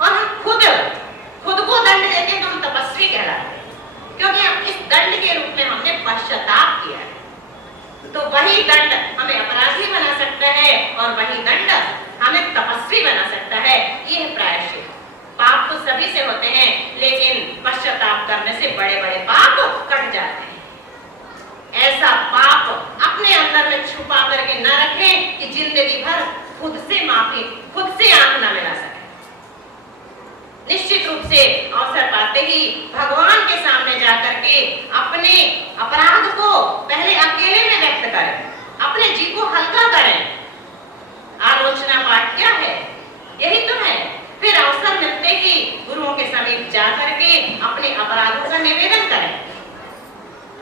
और हम खुद को दंड देते हैं तो हम तपस्वी कहलाते हैं, क्योंकि हम इस दंड के रूप में हमने पश्चाताप किया है। तो वही दंड हमें अपराधी बना सकता है और वही दंड हमें तपस्वी बना सकता है। ये है प्रायश्चित। पाप तो सभी से होते हैं, लेकिन पश्चाताप करने से बड़े बड़े पाप कट जाते हैं। ऐसा पाप अपने अंदर में छुपा करके न रखें कि जिंदगी भर खुद से माफी, खुद से आंख न मिला सके। निश्चित रूप से अवसर पाते ही भगवान के सामने जाकर के अपने अपराध को पहले अकेले में व्यक्त करें, अपने जी को हल्का करें। आलोचना पाठ क्या है, यही तो है। फिर अवसर मिलते ही गुरुओं के समीप जाकर के अपने अपराधों का निवेदन करें।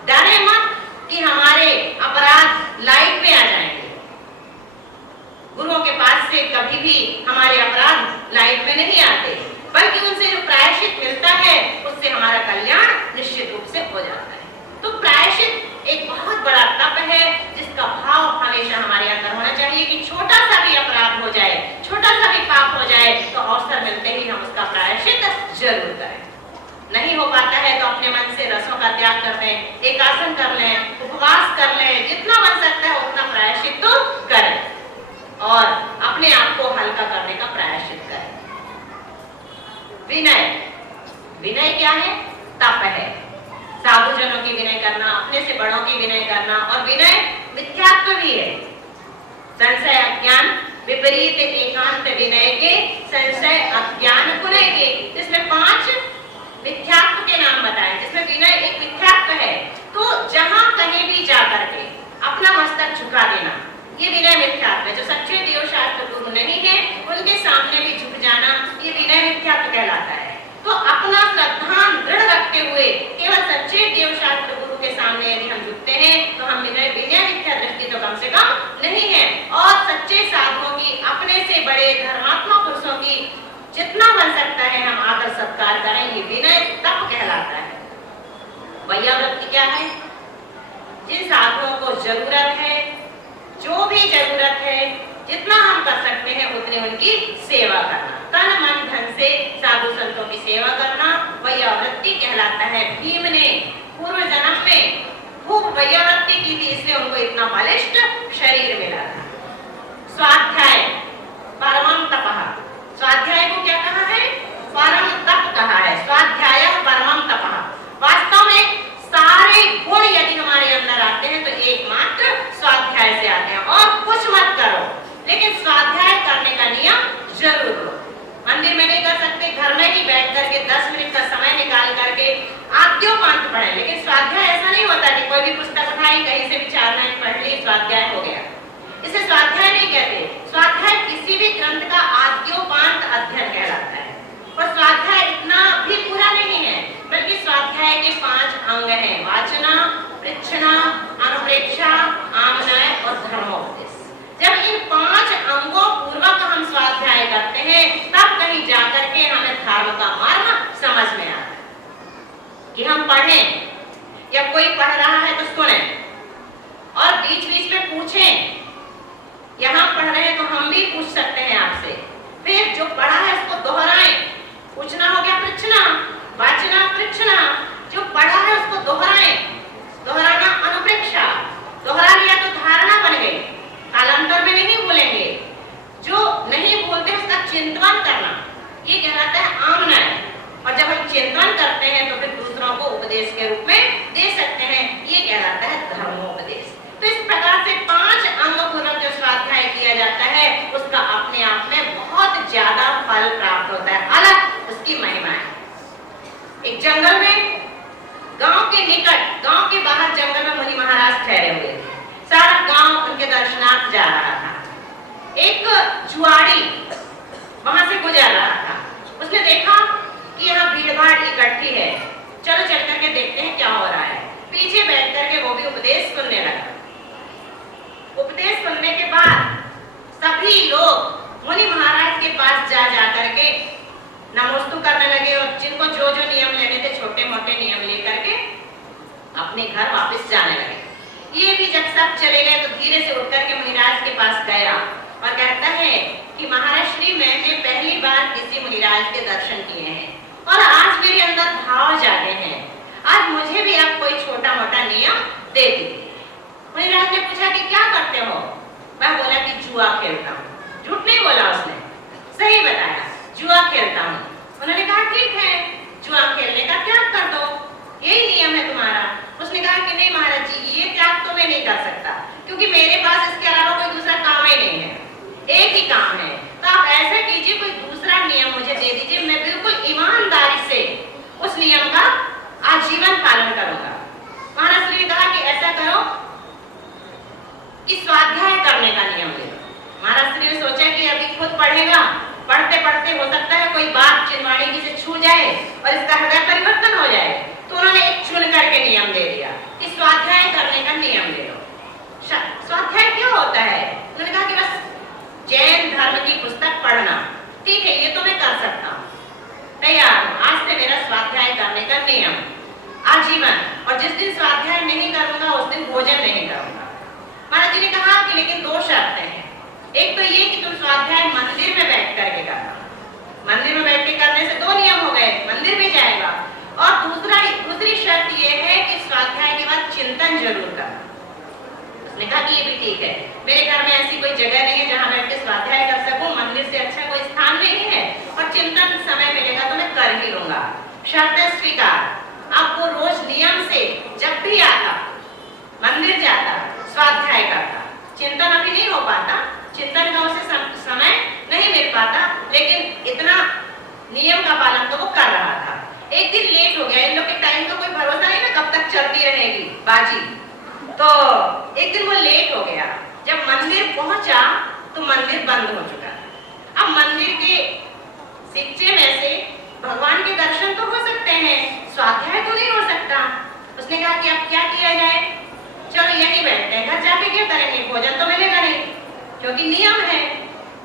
डरे मत कि हमारे अपराध लाइट में आ जाएंगे। गुरुओं के पास से कभी भी हमारे अपराध लाइट में नहीं आते, बल्कि उनसे जो प्रायश्चित मिलता है उससे हमारा कल्याण निश्चित रूप से हो जाता है। तो प्रायश्चित एक बहुत बड़ा तप है जिसका भाव हमेशा हमारे अंदर होना चाहिए कि छोटा सा भी अपराध हो जाए, छोटा सा भी पाप हो जाए तो अवसर मिलते ही हम उसका प्रायश्चित जरूर करें। नहीं हो पाता है तो अपने मन से रसों का त्याग कर लें, एकासन कर लें, उपवास कर लें, जितना बन सकता है उतना प्रायश्चित तो करें और अपने आप को हल्का करने का प्रायश्चित करें। विनय, विनय क्या है? तप है। साधुजनों की विनय करना, अपने से बड़ों की विनय करना, और विनय मिथ्यात्व भी है। संशय अज्ञान विपरीत एकांत विनय के, संशय अज्ञान कुनय के, जिसमें 5 मिथ्यात्व के नाम बताए, जिसमें विनय एक मिथ्यात्व है। तो जहां कहीं भी जाकर के अपना मस्तक झुका देना, ये विनय मिथ्यात्व है। जो सच्चे देव शास्त्र गुरु नहीं है उनके सामने भी झुक जाना, ये विनय मिथ्यात्व कहलाता है। तो अपना श्रद्धान दृढ़ रखते हुए केवल सच्चे देव शास्त्र गुरु के सामने यदि हम झुकते हैं तो हम विनय मिथ्या दृष्टि तो कम से कम नहीं है। और सच्चे साधुओं की, अपने से बड़े धर्मात्मा पुरुषों की जितना बन सकता है हम आदर सत्कार करें, ये विनय तप कहलाता है। वैयावृत्ति क्या है? जिन साधुओं को जरूरत है जो भी जरूरत है, जितना हम कर सकते हैं उतनी उनकी सेवा करना, तन मन धन से साधु संतों की सेवा करना वैयावृत्ति कहलाता है। भीम ने पूर्व जन्म में खूब वैयावृत्ति की थी, इसलिए उनको इतना बलिष्ठ शरीर मिला था। स्वाध्याय परमं तपः, स्वाध्याय को क्या कहा है? परम तप कहा है। स्वाध्याय परमं तपः। वास्तव में सारे गुण यदि हमारे अंदर आते हैं तो एकमात्र स्वाध्याय से आते हैं। और कुछ मत करो, लेकिन स्वाध्याय करने का नियम जरूर लो। मंदिर में नहीं कर सकते, घर में ही बैठ करके 10 मिनट का समय निकाल करके आद्योपांत पढ़ें। लेकिन स्वाध्याय ऐसा नहीं होता कि कोई भी पुस्तक उठाई, कहीं से भी 4 लाइन पढ़ ली, स्वाध्याय हो गया। इसे स्वाध्याय नहीं कहते। स्वाध्याय किसी भी ग्रंथ का आद्योपांत अध्ययन कहलाता है। और स्वाध्याय इतना भी पूरा नहीं है, बल्कि स्वाध्याय के 5 अंग हैं: वाचना, पृच्छना, अनुप्रेक्षा, आमनय और धर्मोपदेश। जब इन 5 अंगों पूर्वक हम स्वाध्याय करते हैं, तब कहीं जाकर के हमें धर्म का मर्म समझ में आता है कि हम पढ़ें या कोई पढ़ रहा है तो सुनें और बीच बीच में पूछें। यहाँ पढ़ रहे हैं तो हम भी पूछ सकते हैं आपसे, फिर जो पढ़ा है उसको दोहराएं। पूछना हो गया पृच्छना, वाचना, पृच्छना। जो पढ़ा है उसको दोहराएं, दोहराना अनुप्रेक्षा। दोहरा लिया तो धारणा बन गई, कालांतर में नहीं भूलेंगे। जो नहीं भूलते उसका चिंतन करना, ये कहलाता है आमनय। और जब हम चिंतन करते हैं तो फिर दूसरों को उपदेश के रूप में दे सकते हैं, ये कहलाता है धर्मोपदेश। तो इस प्रकार से 5 अंग पूर्वक जो स्वाध्याय किया जाता है, उसका अपने आप में बहुत ज्यादा फल प्राप्त होता है, अलग उसकी महिमा है। एक जंगल में, गांव के निकट, गांव के बाहर जंगल में मुनि महाराज ठहरे हुए थे। सारा गांव उनके दर्शनार्थ जा रहा था। एक जुआड़ी वहां से गुजर रहा था। उसने देखा कि यहाँ भीड़-भाड़ इकट्ठी है, चलो चल करके देखते हैं क्या हो रहा है। पीछे बैठ करके वो भी उपदेश सुनने लगा। उपदेश सुनने के बाद सभी लोग मुनि महाराज के पास जा करके नमोस्तु करने लगे और जिनको जो जो नियम लेने थे, छोटे मोटे नियम लेकर के अपने घर वापस जाने लगे। ये भी जब सब चले गए तो धीरे से उठ करके मुनिराज के पास गया और कहता है कि महाराज श्री, मैंने पहली बार किसी मुनिराज के दर्शन किए हैं और आज मेरे अंदर भाव जागे हैं। आज मुझे भी आप कोई छोटा मोटा नियम दे दीजिए। मुनिराज ने पूछा कि क्या करते हो? मैं बोला कि जुआ खेलता हूँ। झूठ नहीं बोला उसने, सही बताया, जुआ खेलता हूँ। उन्होंने कहा ठीक है, जुआ खेलने का त्याग कर दो, यही नियम है तुम्हारा। उसने कहा कि नहीं महाराज जी, ये त्याग तो मैं नहीं कर सकता, क्योंकि मेरे पास इसके अलावा कोई दूसरा काम ही नहीं है, एक ही काम है। तो आप ऐसा कीजिए, कोई दूसरा नियम मुझे दे दीजिए, मैं बिल्कुल ईमानदारी से उस नियम का आजीवन पालन करूंगा। महाराज ने कहा कि ऐसा करो कि स्वाध्याय करने का नियम ले लो। महाराज ने सोचा कि अभी खुद पढ़ेगा, पढ़ते पढ़ते हो सकता है कोई बात चिन्हवाणी की से छू जाए और इसका हृदय परिवर्तन हो जाए। तो उन्होंने एक चुन करके नियम दे दिया कि स्वाध्याय करने का नियम ले लो। स्वाध्याय क्यों होता है? उन्होंने कहा कि बस जैन धर्म की पुस्तक पढ़ना, ठीक है, ये तो मैं कर सकता हूँ, तैयार हूँ। आज से मेरा स्वाध्याय करने का नियम आजीवन, और जिस दिन स्वाध्याय नहीं करूंगा उस दिन भोजन नहीं करूंगा। महाराज जी ने कहा कि लेकिन 2 शर्तें हैं। एक तो ये कि तुम स्वाध्याय मंदिर में बैठ करके करना। मंदिर में बैठ के करने से 2 नियम हो गए, मंदिर भी जाएगा। और दूसरी शर्त ये है कि स्वाध्याय के बाद चिंतन जरूर करना। उसने कहा कि ये भी ठीक है, मेरे घर में ऐसी कोई जगह नहीं है जहाँ बैठ के स्वाध्याय कर सकूं, मंदिर से अच्छा कोई स्थान नहीं है, और चिंतन समय मिलेगा तो मैं कर ही लूंगा। शर्तें स्वीकार। अब वो रोज नियम से जब भी आता, मंदिर जाता, स्वाध्याय करता। चिंतन अभी नहीं हो पाता, चिंतन का उसे समय नहीं मिल पाता, लेकिन इतना नियम का पालन तो वो कर रहा था। एक दिन लेट हो गया, इन लोग के टाइम का कोई भरोसा नहीं ना, कब तक चलती रहेगी बाजी। तो एक दिन वो लेट हो गया। जब मंदिर पहुंचा तो मंदिर बंद हो चुका। अब मंदिर के सिक्चे में से भगवान के दर्शन तो हो सकते हैं, स्वाध्याय तो नहीं हो सकता। उसने कहा कि अब क्या किया जाए, चलो यहीं बैठते हैं, घर जाके क्या करेंगे, भोजन तो मिलेगा नहीं, क्योंकि नियम है,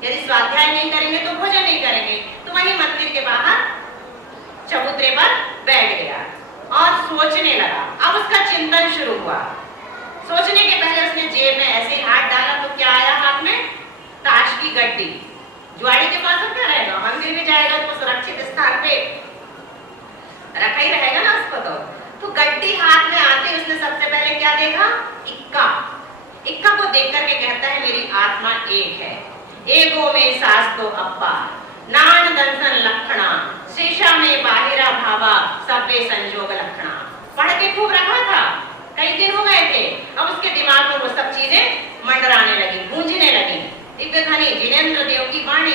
यदि स्वाध्याय नहीं करेंगे तो भोजन नहीं करेंगे। तो वहीं मंदिर के बाहर चबूतरे पर बैठ गया और सोचने लगा। अब उसका चिंतन शुरू हुआ सोचने के पहले उसने जेब में ऐसे ही हाथ डाला तो क्या आया हाथ में? ताश की गड्डी। जुआड़ी के पास क्या रहेगा? मंदिर में जाएगा तो सुरक्षित स्थान पे रखा ही रहेगा ना उसको। तो गड्डी हाथ में आते उसने सबसे पहले क्या देखा? इक्का। इक्का को देख करके कहता है मेरी आत्मा एक है, एगो में सास तो अब्बा, नान दंसन लक्षणा, शीशा में बाहिरा भावा, सबे संजोग लक्षणा। पढ़ के खूब रखा था, कई दिन हो गए थे, अब उसके दिमाग में वो सब चीजें मंडराने लगी, गूंजने लगी। दिव्य धनी जिनेंद्र देव की वाणी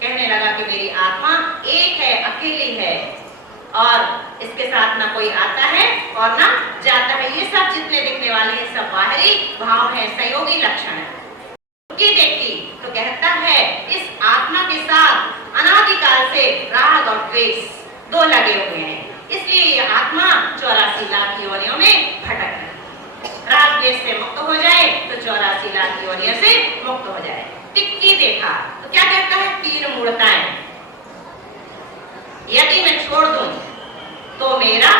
कहने लगा कि मेरी आत्मा एक है, अकेली है और इसके साथ ना कोई आता है और ना जाता है। ये सब जितने दिखने वाले हैं सब बाहरी भाव है, संयोगी लक्षण है। उनकी देखी तो कहता है इस आत्मा के साथ अनादिकाल से राग और द्वेष दो लगे हुए हैं, इसलिए ये आत्मा 84 लाख योनियों में भटक है। राग द्वेष से मुक्त हो जाए तो 84 लाख योनियों से मुक्त हो जाए। टिक्की देखा तो क्या कहता है? 3 मूर्ताएं यदि मैं छोड़ दूं तो मेरा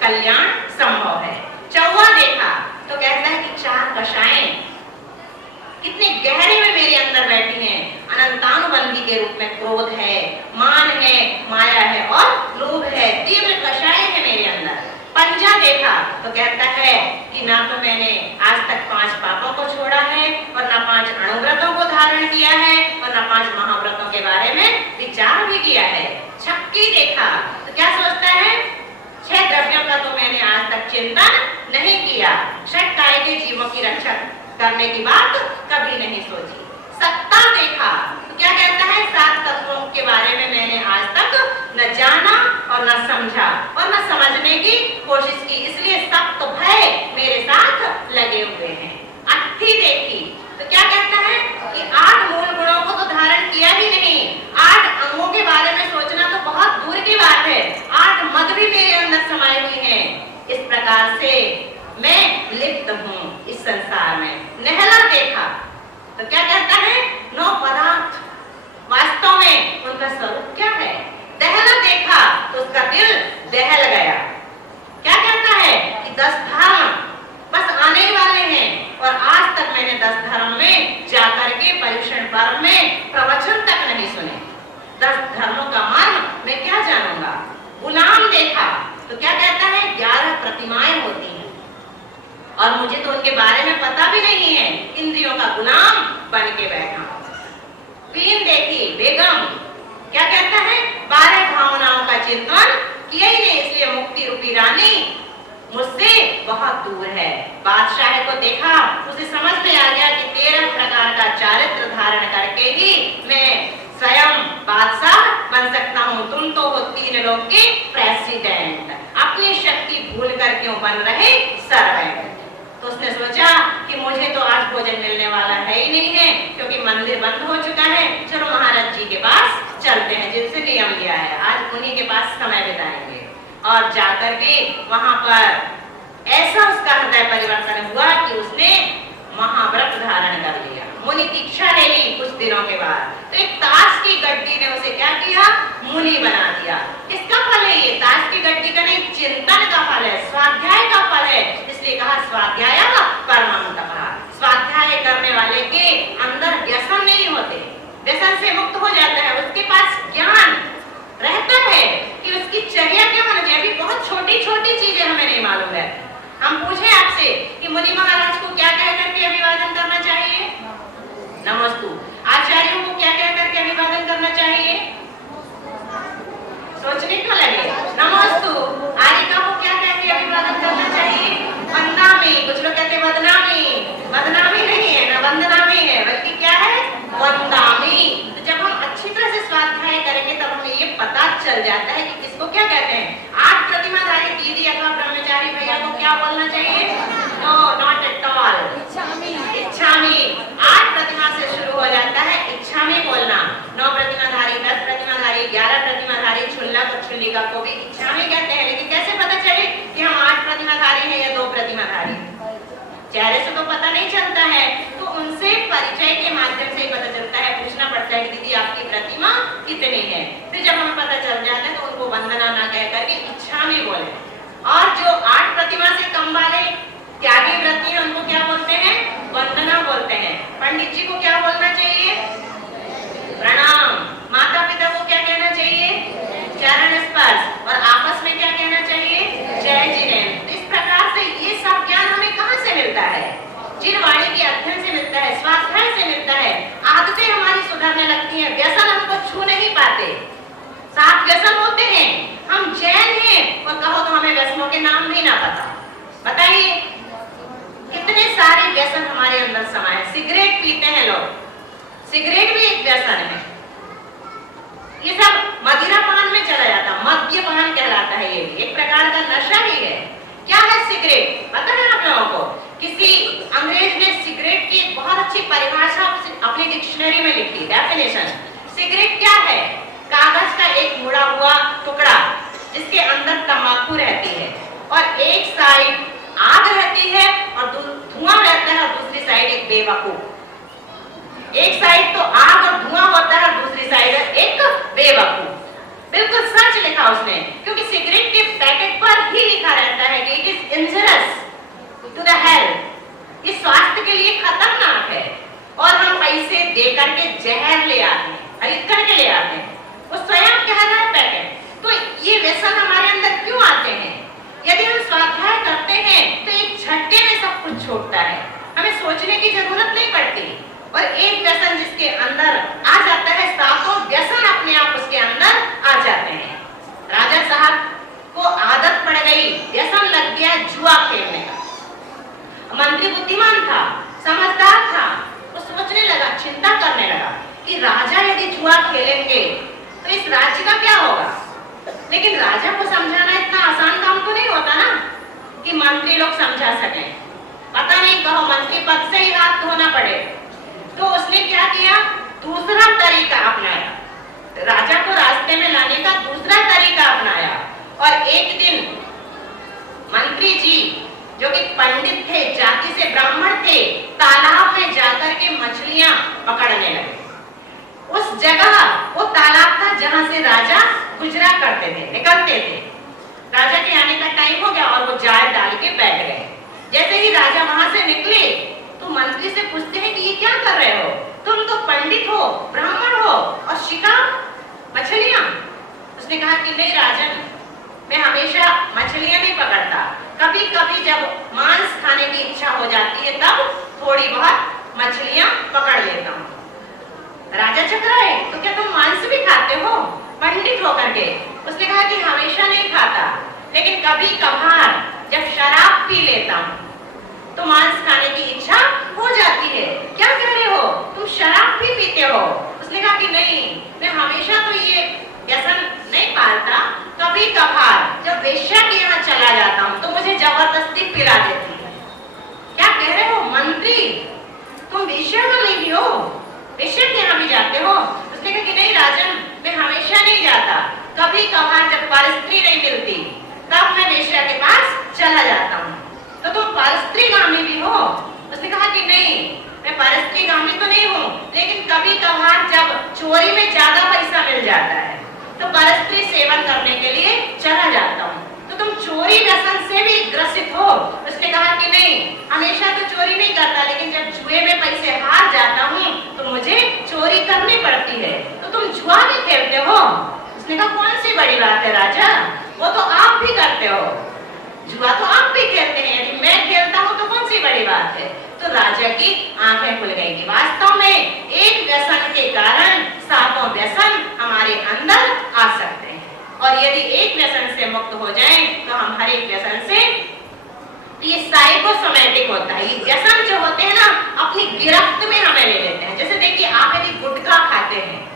कल्याण संभव है। चौवा देखा तो कहता है कि 4 कषाएं कितने गहरे में मेरे अंदर बैठी हैं। अनंतानुबंधी के रूप में क्रोध है, मान है, माया है और लोभ है, तीव्र कषाय है मेरे अंदर। पंजा देखा तो कहता है कि ना तो मैंने आज तक 5 पापों को छोड़ा है और ना 5 अणुव्रतों को धारण किया है और ना 5 महाव्रतों के बारे में विचार भी किया है। छक्की देखा तो क्या सोचता है? 6 द्रव्यों का तो मैंने आज तक चिंतन नहीं किया, षटकाय के जीवों की रक्षा करने की बात कभी नहीं सोची। सत्ता देखा तो क्या कहता है? 7 तत्वों के बारे में मैंने आज तक न जाना और न समझा और न समझने की कोशिश की, इसलिए सत्य भय मेरे साथ लगे हुए हैं। अट्ठी देखी तो क्या कहता है कि 8 मूल गुणों को तो धारण किया ही नहीं, 8 अंगों के बारे में सोचना तो बहुत दूर की बात है, 8 मद भी मेरे अंदर समाये हुए हैं। इस प्रकार से मैं लिप्त हूँ इस संसार में। नहला देखा तो क्या कहता है? 9 पदार्थ वास्तव में उनका स्वरूप क्या है? दहला देखा तो उसका दिल दहल गया। क्या कहता है कि 10 धर्म बस आने ही वाले हैं और आज तक मैंने 10 धर्म में जाकर के पर्युषण पर्व में प्रवचन तक नहीं सुने। 10 धर्मों का मर्म मैं क्या जानूंगा। गुलाम देखा तो क्या कहता है? 11 प्रतिमाएं होती हैं और मुझे तो उनके बारे में पता भी नहीं है, इंद्रियों का गुलाम बन के बैठा। पीन देखी बेगम क्या कहता है? 12 भावनाओं का चिंतन किया ही नहीं, इसलिए मुक्ति रूपी रानी मुझसे बहुत दूर है। बादशाह को देखा, उसे समझ में आ गया कि 13 प्रकार का चारित्र धारण करके ही मैं स्वयं बादशाह बन सकता हूँ। तुम तो हो 3 लोग के प्रेसिडेंट, अपनी शक्ति भूल कर क्यों बन रहे सर्वेंट। तो उसने सोचा कि मुझे तो आज भोजन मिलने वाला है ही नहीं है क्योंकि मंदिर बंद हो चुका है, चलो महाराज जी के पास चलते हैं जिनसे नियम लिया है, आज उन्हीं के पास समय बिताएंगे। और जाकर के वहां पर ऐसा उसका हृदय परिवर्तन हुआ कि उसने महाव्रत धारण कर लिया, मुनि दीक्षा ले ली। कुछ दिनों के बाद तो एक ताश की गड्डी ने उसे क्या किया? मुनि बना दिया। किसका फल है ये? ताश की गड्डी का नहीं, चिंतन का फल है, स्वाध्याय का फल है। इसलिए कहा स्वाध्याय परमं तपः। स्वाध्याय करने वाले के अंदर व्यसन नहीं होते, व्यसन से मुक्त हो जाता है, उसके पास ज्ञान रहता है कि उसकी चर्या क्या होनी चाहिए। अभी बहुत छोटी छोटी चीजें हमें नहीं मालूम है। हम पूछे आपसे कि मुनि महाराज को क्या कह करके अभिवादन करना चाहिए? नमस्तु। आचार्यों को क्या कह करके अभिवादन करना चाहिए? सोचने को लगे। नमस्तु। आर्यिका को क्या कह के अभिवादन करना चाहिए? वंदनामि। कुछ लोग कहते हैं बदनामी, बदनामी नहीं है ना, वंदनामी है, बल्कि क्या है? वंदामी। तो जब हम अच्छी तरह से स्वाध्याय करेंगे तब हमें ये पता चल जाता है कि किसको क्या कहते हैं। 8 प्रतिमाधारी दीदी अथवा ब्रह्मचारी भैया को क्या बोलना चाहिए? No, not at all. इच्छामि। 8 प्रतिमा से शुरू हो जाता है इच्छामि बोलना। 9 प्रतिमाधारी, 10 प्रतिमाधारी, 11 प्रतिमाधारी, क्षुल्लक और क्षुल्लिका को भी इच्छामि कहते हैं। लेकिन कैसे पता चले कि हम 8 प्रतिमाधारी हैं या 2 प्रतिमाधारी? चेहरे से तो पता नहीं चलता है, तो उनसे परिचय के माध्यम से ही पता चलता है। पूछना पड़ता है कि दीदी आपकी प्रतिमा कितनी है। फिर जब हमें पता चल जाता है तो उनको वंदना ना कह करके इच्छामि बोले। और जो 8 प्रतिमा से कम वाले त्यागी व्रती हैं उनको क्या पंडित जी को क्या बोलना चाहिए? प्रणाम। माता पिता को क्या कहना चाहिए? चरण स्पर्श। और आपस में क्या कहना चाहिए? जय जिनेन्द्र। तो इस प्रकार से ये सब ज्ञान हमें कहाँ से मिलता है? जिन वाणी के अध्ययन से मिलता है, स्वाध्याय से मिलता है। आदतें हमारी सुधरने लगती हैं, व्यसन हमको छू नहीं पाते। 7 व्यसन होते हैं, हम जैन हैं और कहो तो हमें व्यसनों के नाम भी ना पता। बताइए कितने सारे व्यसन हमारे अंदर समाये। सिगरेट पीते हैं लोग, सिगरेट भी एक व्यसन है। ये सब मदिरा पान में चला जाता, मद्यपान कहलाता है। ये भी एक प्रकार का नशा ही है। क्या है सिगरेट? पता है आप लोगों को? किसी अंग्रेज ने सिगरेट की एक बहुत अच्छी परिभाषा अपनी डिक्शनरी में लिखी, डेफिनेशन। सिगरेट क्या है? कागज का एक मुड़ा हुआ टुकड़ा जिसके अंदर तंबाकू रहती है और एक साइड आग रहती है और धुआं रहता है और दूसरी साइड एक बेवकूफ। एक साइड तो आग और धुआं होता है और दूसरी साइड एक बेवकूफ। बिल्कुल सच लिखा उसने, क्योंकि सिगरेट के पैकेट पर ही लिखा रहता है कि it is injurious to the health. ये स्वास्थ्य के लिए खतरनाक है और हम पैसे दे करके जहर ले आते हैं, खरीद करके ले आते हैं। वो स्वयं कह रहा है पैकेट। तो ये व्यसन हमारे अंदर क्यों आते हैं? यदि हम स्वाध्याय करते हैं तो एक झटके में सब कुछ छूटता है, हमें सोचने की जरूरत नहीं पड़ती। और एक व्यसन जिसके अंदर आ जाता है, सातों व्यसन अपने आप उसके अंदर आ जाते हैं। राजा साहब को आदत पड़ गई, व्यसन लग गया जुआ खेलने का। मंत्री बुद्धिमान था, समझदार था, वो सोचने लगा, चिंता करने लगा कि राजा यदि जुआ खेलेंगे तो इस राज्य का क्या होगा। लेकिन राजा को समझाना इतना आसान काम तो नहीं होता ना कि मंत्री लोग समझा सकें। पता नहीं कहो मंत्री पद से ही हाथ धोना पड़े। तो उसने क्या किया? दूसरा तरीका अपनाया, राजा को रास्ते में लाने का दूसरा तरीका अपनाया। और एक दिन मंत्री जी जो कि पंडित थे, जाति से ब्राह्मण थे, तालाब में जाकर के मछलियां पकड़ने लगे। उस जगह वो तालाब था जहां से राजा गुजरा करते थे, निकलते थे। राजा के आने का टाइम हो गया और वो जाल डाल के बैठ गए। जैसे ही राजा वहां से निकले तो मंत्री से पूछते हैं कि ये क्या कर रहे हो? तुम तो पंडित हो, ब्राह्मण हो और शिकार मछलियां। उसने कहा कि नहीं राजन, मैं हमेशा मछलियां नहीं पकड़ता, कभी कभी जब मांस खाने की इच्छा हो जाती है तब थोड़ी बहुत मछलियां पकड़ लेता हूँ। राजा चकराए, तो क्या तुम मांस भी खाते हो पंडित होकर के? उसने कहा कि हमेशा नहीं खाता, लेकिन कभी कभार जब शराब पी लेता हूँ तो मांस खाने की इच्छा हो जाती है। क्या कह रहे हो, तुम शराब भी पीते हो? उसने कहा कि नहीं, मैं हमेशा तो ये व्यसन नहीं पालता, कभी कभार जब वेश्या के यहाँ चला जाता हूँ तो मुझे जबरदस्ती पिला देती है। क्या कह रहे हो मंत्री, तुम वेश्या तो नहीं हो, वेश्या के यहाँ भी जाते हो? उसने कहा कि नहीं राजन, मैं हमेशा नहीं जाता, कभी कभार जब परस्त्री नहीं मिलती तब मैं वेश्या के पास चला जाता हूँ। तो तुम परस्त्रीगामी भी हो? उसने कहा कि नहीं, मैं परस्त्रीगामी तो नहीं हूँ, लेकिन कभी कभार जब चोरी में ज्यादा पैसा मिल जाता है तो परस्त्री सेवन करने के लिए चला जाता हूँ। तो तुम चोरी व्यसन से भी ग्रसित हो? उसने कहा कि नहीं, हमेशा तो चोरी नहीं करता, लेकिन जब जुए में पैसे हार जाता हूँ तो मुझे चोरी करनी पड़ती है। तो तुम जुआ भी खेलते हो? उसने कहा कौन सी बड़ी बात है राजा, वो तो आप भी करते हो, जुआ तो आप भी खेलते हैं, यदि मैं खेलता हूँ तो कौन सी बड़ी बात है। तो राजा की आंखें खुल गई कि वास्तव में एक व्यसन के कारण सातों व्यसन हमारे अंदर आ सकते हैं, और यदि एक व्यसन से मुक्त हो जाएं तो हम हर एक व्यसन से, ये साइकोसोमैटिक होता है। ये व्यसन जो होते हैं ना, अपनी गिरफ्त में हमें ले लेते हैं। जैसे देखिए, आप यदि गुटखा खाते हैं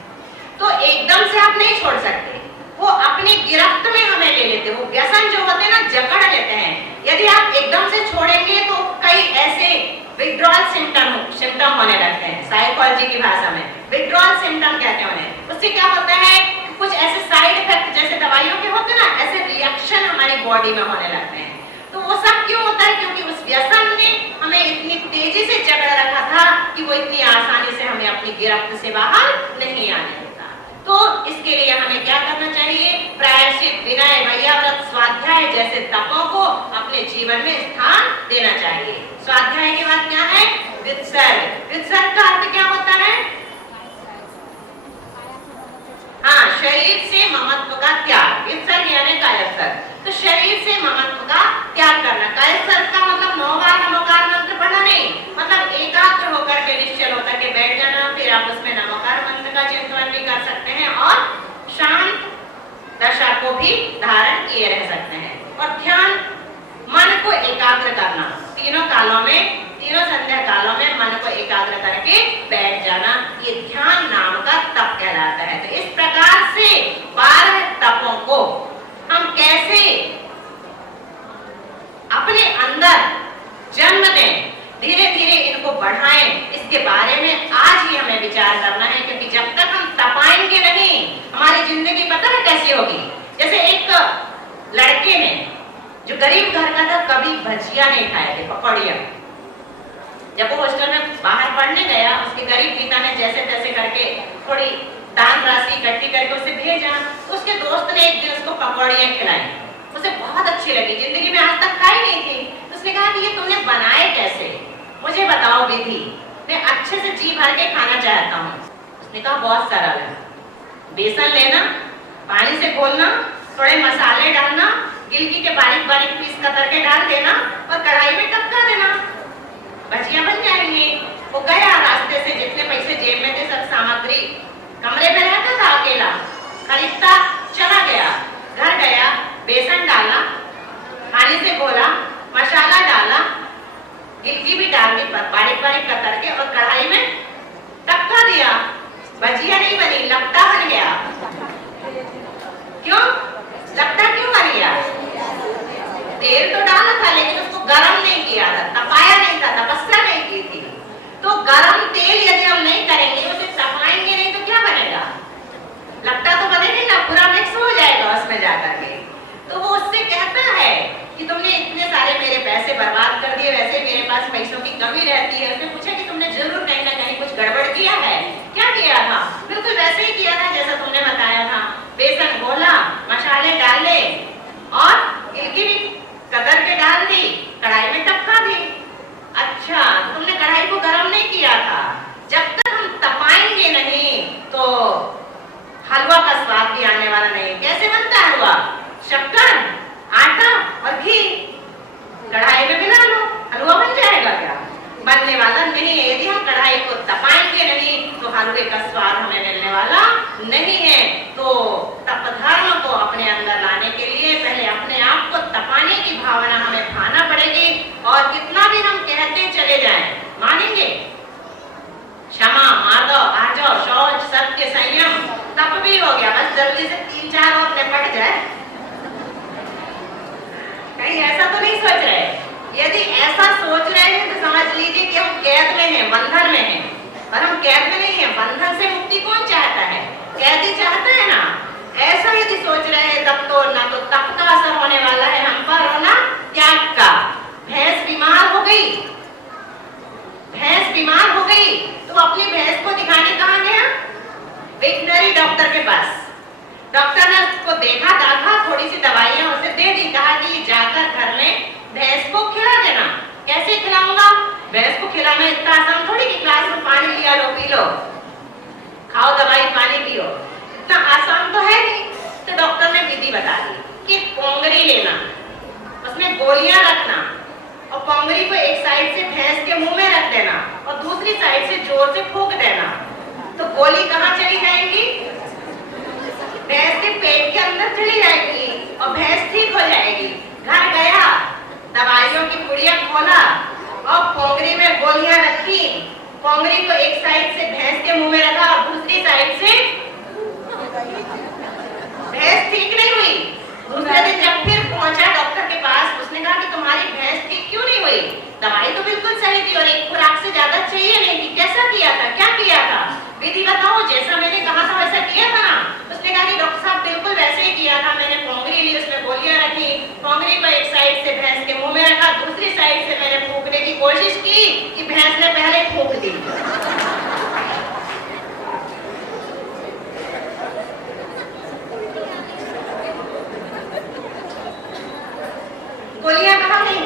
तो एकदम से आप नहीं छोड़ सकते, वो अपनी गिरफ्त में हमें ले लेते हैं। वो व्यसन जो होते हैं ना, जकड़ लेते हैं। यदि आप एकदम से छोड़ेंगे तो कई ऐसे विड्रॉल सिम्टम होने लगते हैं। साइकोलॉजी की भाषा में विड्रॉल सिम्टम कहते हैं उन्हें। उससे क्या होता है, कुछ ऐसे साइड इफेक्ट जैसे दवाइयों के होते हैं ना, ऐसे रिएक्शन हमारी बॉडी में होने लगते हैं। तो वो सब क्यों होता है? क्योंकि उस व्यसन ने हमें इतनी तेजी से जकड़ रखा था कि वो इतनी आसानी से हमें अपनी गिरफ्त से बाहर नहीं आने देता। तो इसके लिए हमें क्या करना चाहिए? प्रायश्चित, विनय, भैयाव्रत, स्वाध्याय जैसे तपों को अपने जीवन में स्थान देना चाहिए। स्वाध्याय के बाद क्या है? वित्सर्ग। वित्सर्ग का अर्थ क्या होता है? हाँ, शरीर से ममत्व का त्याग। वित्सर्ग यानी कायस्थ। तो शरीर से ममत्व का त्याग करना। कायस्थ का मतलब 9 बार नमोकार मंत्र पढ़ना नहीं, मतलब एकाग्र होकर के निश्चल होकर के बैठ जाना। फिर आप उसमें नमोकार मंत्र का चिंतन भी कर सकते हैं और शांत दशा को भी धारण किए रह सकते हैं। और ध्यान, मन को एकाग्र करना। तीनों कालों में, तीनों संध्या कालों में मन को एकाग्र करके बैठ जाना, ये ध्यान नाम का तप कहलाता है। तो इस प्रकार से 12 तपों को हम कैसे अपने अंदर जन्म दें, धीरे धीरे इनको बढ़ाएं, इसके बारे में आज ही हमें विचार करना है। क्योंकि जब तक हम तपाएंगे नहीं, हमारी जिंदगी पता है कैसी होगी। जैसे एक लड़के ने जो गरीब घर का था, कभी भजिया नहीं खाए थे, पकौड़िया। जब वो हॉस्टल में बाहर पढ़ने गया, उसके गरीब पिता ने जैसे तैसे करके थोड़ी दान राशि इकट्ठी करके उसे भेजा। तो उसके दोस्त ने एक दिन उसको पकौड़ियाँ खिलाई, उसे बहुत अच्छी लगी, जिंदगी में आज तक खाई नहीं थी। उसने कहा कि ये तुमने बनाए कैसे, मुझे बताओ विधि, मैं अच्छे से जी भर के खाना चाहता हूँ। उसने कहा बहुत सरल है, बेसन लेना, पानी से घोलना, थोड़े मसाले डालना, गिलकी के बारीक बारीक पीस कतर के डाल देना और कढ़ाई में टपका देना, भजिया बन जाएंगी। वो गया रास्ते से, जितने पैसे जेब में थे सब सामग्री, कमरे में रहता था अकेला, खरीदता चला गया। घर गया, बेसन डाला, पानी से घोला, मसाला डाला, गिलकी भी डाल दी बारीक बारीक कतर के और कढ़ाई में टपका दिया। भजिया नहीं बनी, लपटा बन गया। क्यों लपटा क्यों बन गया? तेल तो डाला था लेकिन उसको गरम नहीं किया था, तपाया नहीं था, तपस्या नहीं की थी। तो गरम तेल यदि हम नहीं करेंगे, उसे तपाएंगे नहीं, तो क्या बनेगा? लपटा तो बनेगा ना, पूरा मिक्स हो जाएगा उसमें जाकर के। तो वो उससे कहता है कि तुमने इतने सारे मेरे पैसे बर्बाद कर दिए, वैसे मेरे पास पैसों की कमी रहती है। उसने पूछा कि तुमने जरूर कहीं ना कहीं कुछ गड़बड़ किया है। क्या किया था? बिल्कुल वैसे ही किया था जैसा तुमने बताया था, बेसन घोला, मसाले डाले और गिलकी भी कतर के डाल दी, कढ़ाई में टपका दी। अच्छा, तुमने कढ़ाई को गरम नहीं किया था। जब तक हम तपाएंगे नहीं तो हलवा का स्वाद भी आने वाला नहीं। कैसे बनता है हलवा? शक्कर, आटा और घी कढ़ाई में मिला लो, हलवा बन जाएगा क्या? बनने वाला नहीं है। यदि हम कढ़ाई को तपाएंगे नहीं तो हलवे का स्वाद हमें मिलने वाला नहीं है। तो तप धर्म को अपने अंदर लाने के लिए पहले अपने आप को तपाने की भावना हमें भाना पड़ेगी। और कितना भी हम कहते चले जाएं, मानेंगे? क्षमा, मार्दव, आर्जव, शौच, सत्य, संयम, तप भी हो गया, बस जल्दी से 3-4 और निपट जाए। कहीं ऐसा तो नहीं सोच रहे? यदि ऐसा सोच रहे हैं तो समझ लीजिए कि हम कैद में हैं, बंधन में हैं। पर हम कैद में नहीं हैं। बंधन से मुक्ति कौन चाहता है? कैदी चाहता है ना। ऐसा यदि सोच रहे हैं तब तो ना तो तप का असर होने वाला है हम पर और ना त्याग का। भैंस बीमार हो गई, भैंस बीमार हो गई तो अपनी भैंस को दिखाने कहाँ गया? वेटनरी डॉक्टर के पास। डॉक्टर ने उसको देखा, थोड़ी सी दवाइयां उसे दे दी, कहा कि जाकर घर में भैंस को खिला देना। कैसे खिलाऊंगा? भैंस को खिलाना इतना आसान थोड़ी कि ग्लास में पानी लिया लो, पी लो, खाओ दवाई, पानी पियो, इतना आसान तो है नहीं। तो डॉक्टर ने विधि बता दी कि पोंगरी लेना, उसमें गोलियां रखना और पोंगरी को एक साइड से भैंस के मुंह में रख देना और दूसरी साइड से जोर से फूंक देना। तो गोली कहाँ चली जाएगी? भैंस के पेट के अंदर चली जाएगी और भैंस ठीक हो जाएगी। घर गया, दवाइयों की पुड़िया खोला और पोंगरी में गोलियां रखी। पोंगरी को एक साइड से भैंस के मुंह में रखा और दूसरी साइड से भैंस ठीक नहीं हुई। दूसरे दिन जब फिर पहुंचा डॉक्टर के पास, उसने कहा कि तुम्हारी भैंस ठीक क्यों नहीं हुई? दवाई तो बिल्कुल सही थी और एक खुराक से ज्यादा चाहिए नहीं थी। कैसा किया था? क्या किया था? विधि बताओ। जैसा मैंने कहा था वैसा किया था ना? उसने कहा कि डॉक्टर साहब बिल्कुल वैसे ही किया था। मैंने पोंगरी ली, उसमें गोलियां रखी, पोंगरी को एक साइड से भैंस के मुंह में रखा, दूसरी साइड से मैंने फूंकने की कोशिश की कि भैंस ने पहले फूंक दी। गोलियां कहाँ गई?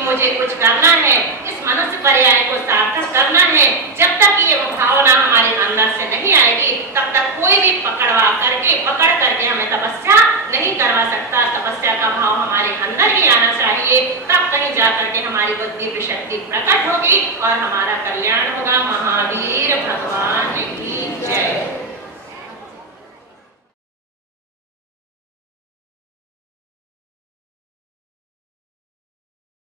मुझे कुछ करना है, इस मनुष्य पर्याय को सार्थक करना है, जब तक ये भावना हमारे अंदर से नहीं आएगी तब तक कोई भी पकड़ करके हमें तपस्या नहीं करवा सकता। तपस्या का भाव हमारे अंदर ही आना चाहिए, तब कहीं जाकर के हमारी बुद्धि शक्ति प्रकट होगी और हमारा कल्याण होगा। महावीर भगवान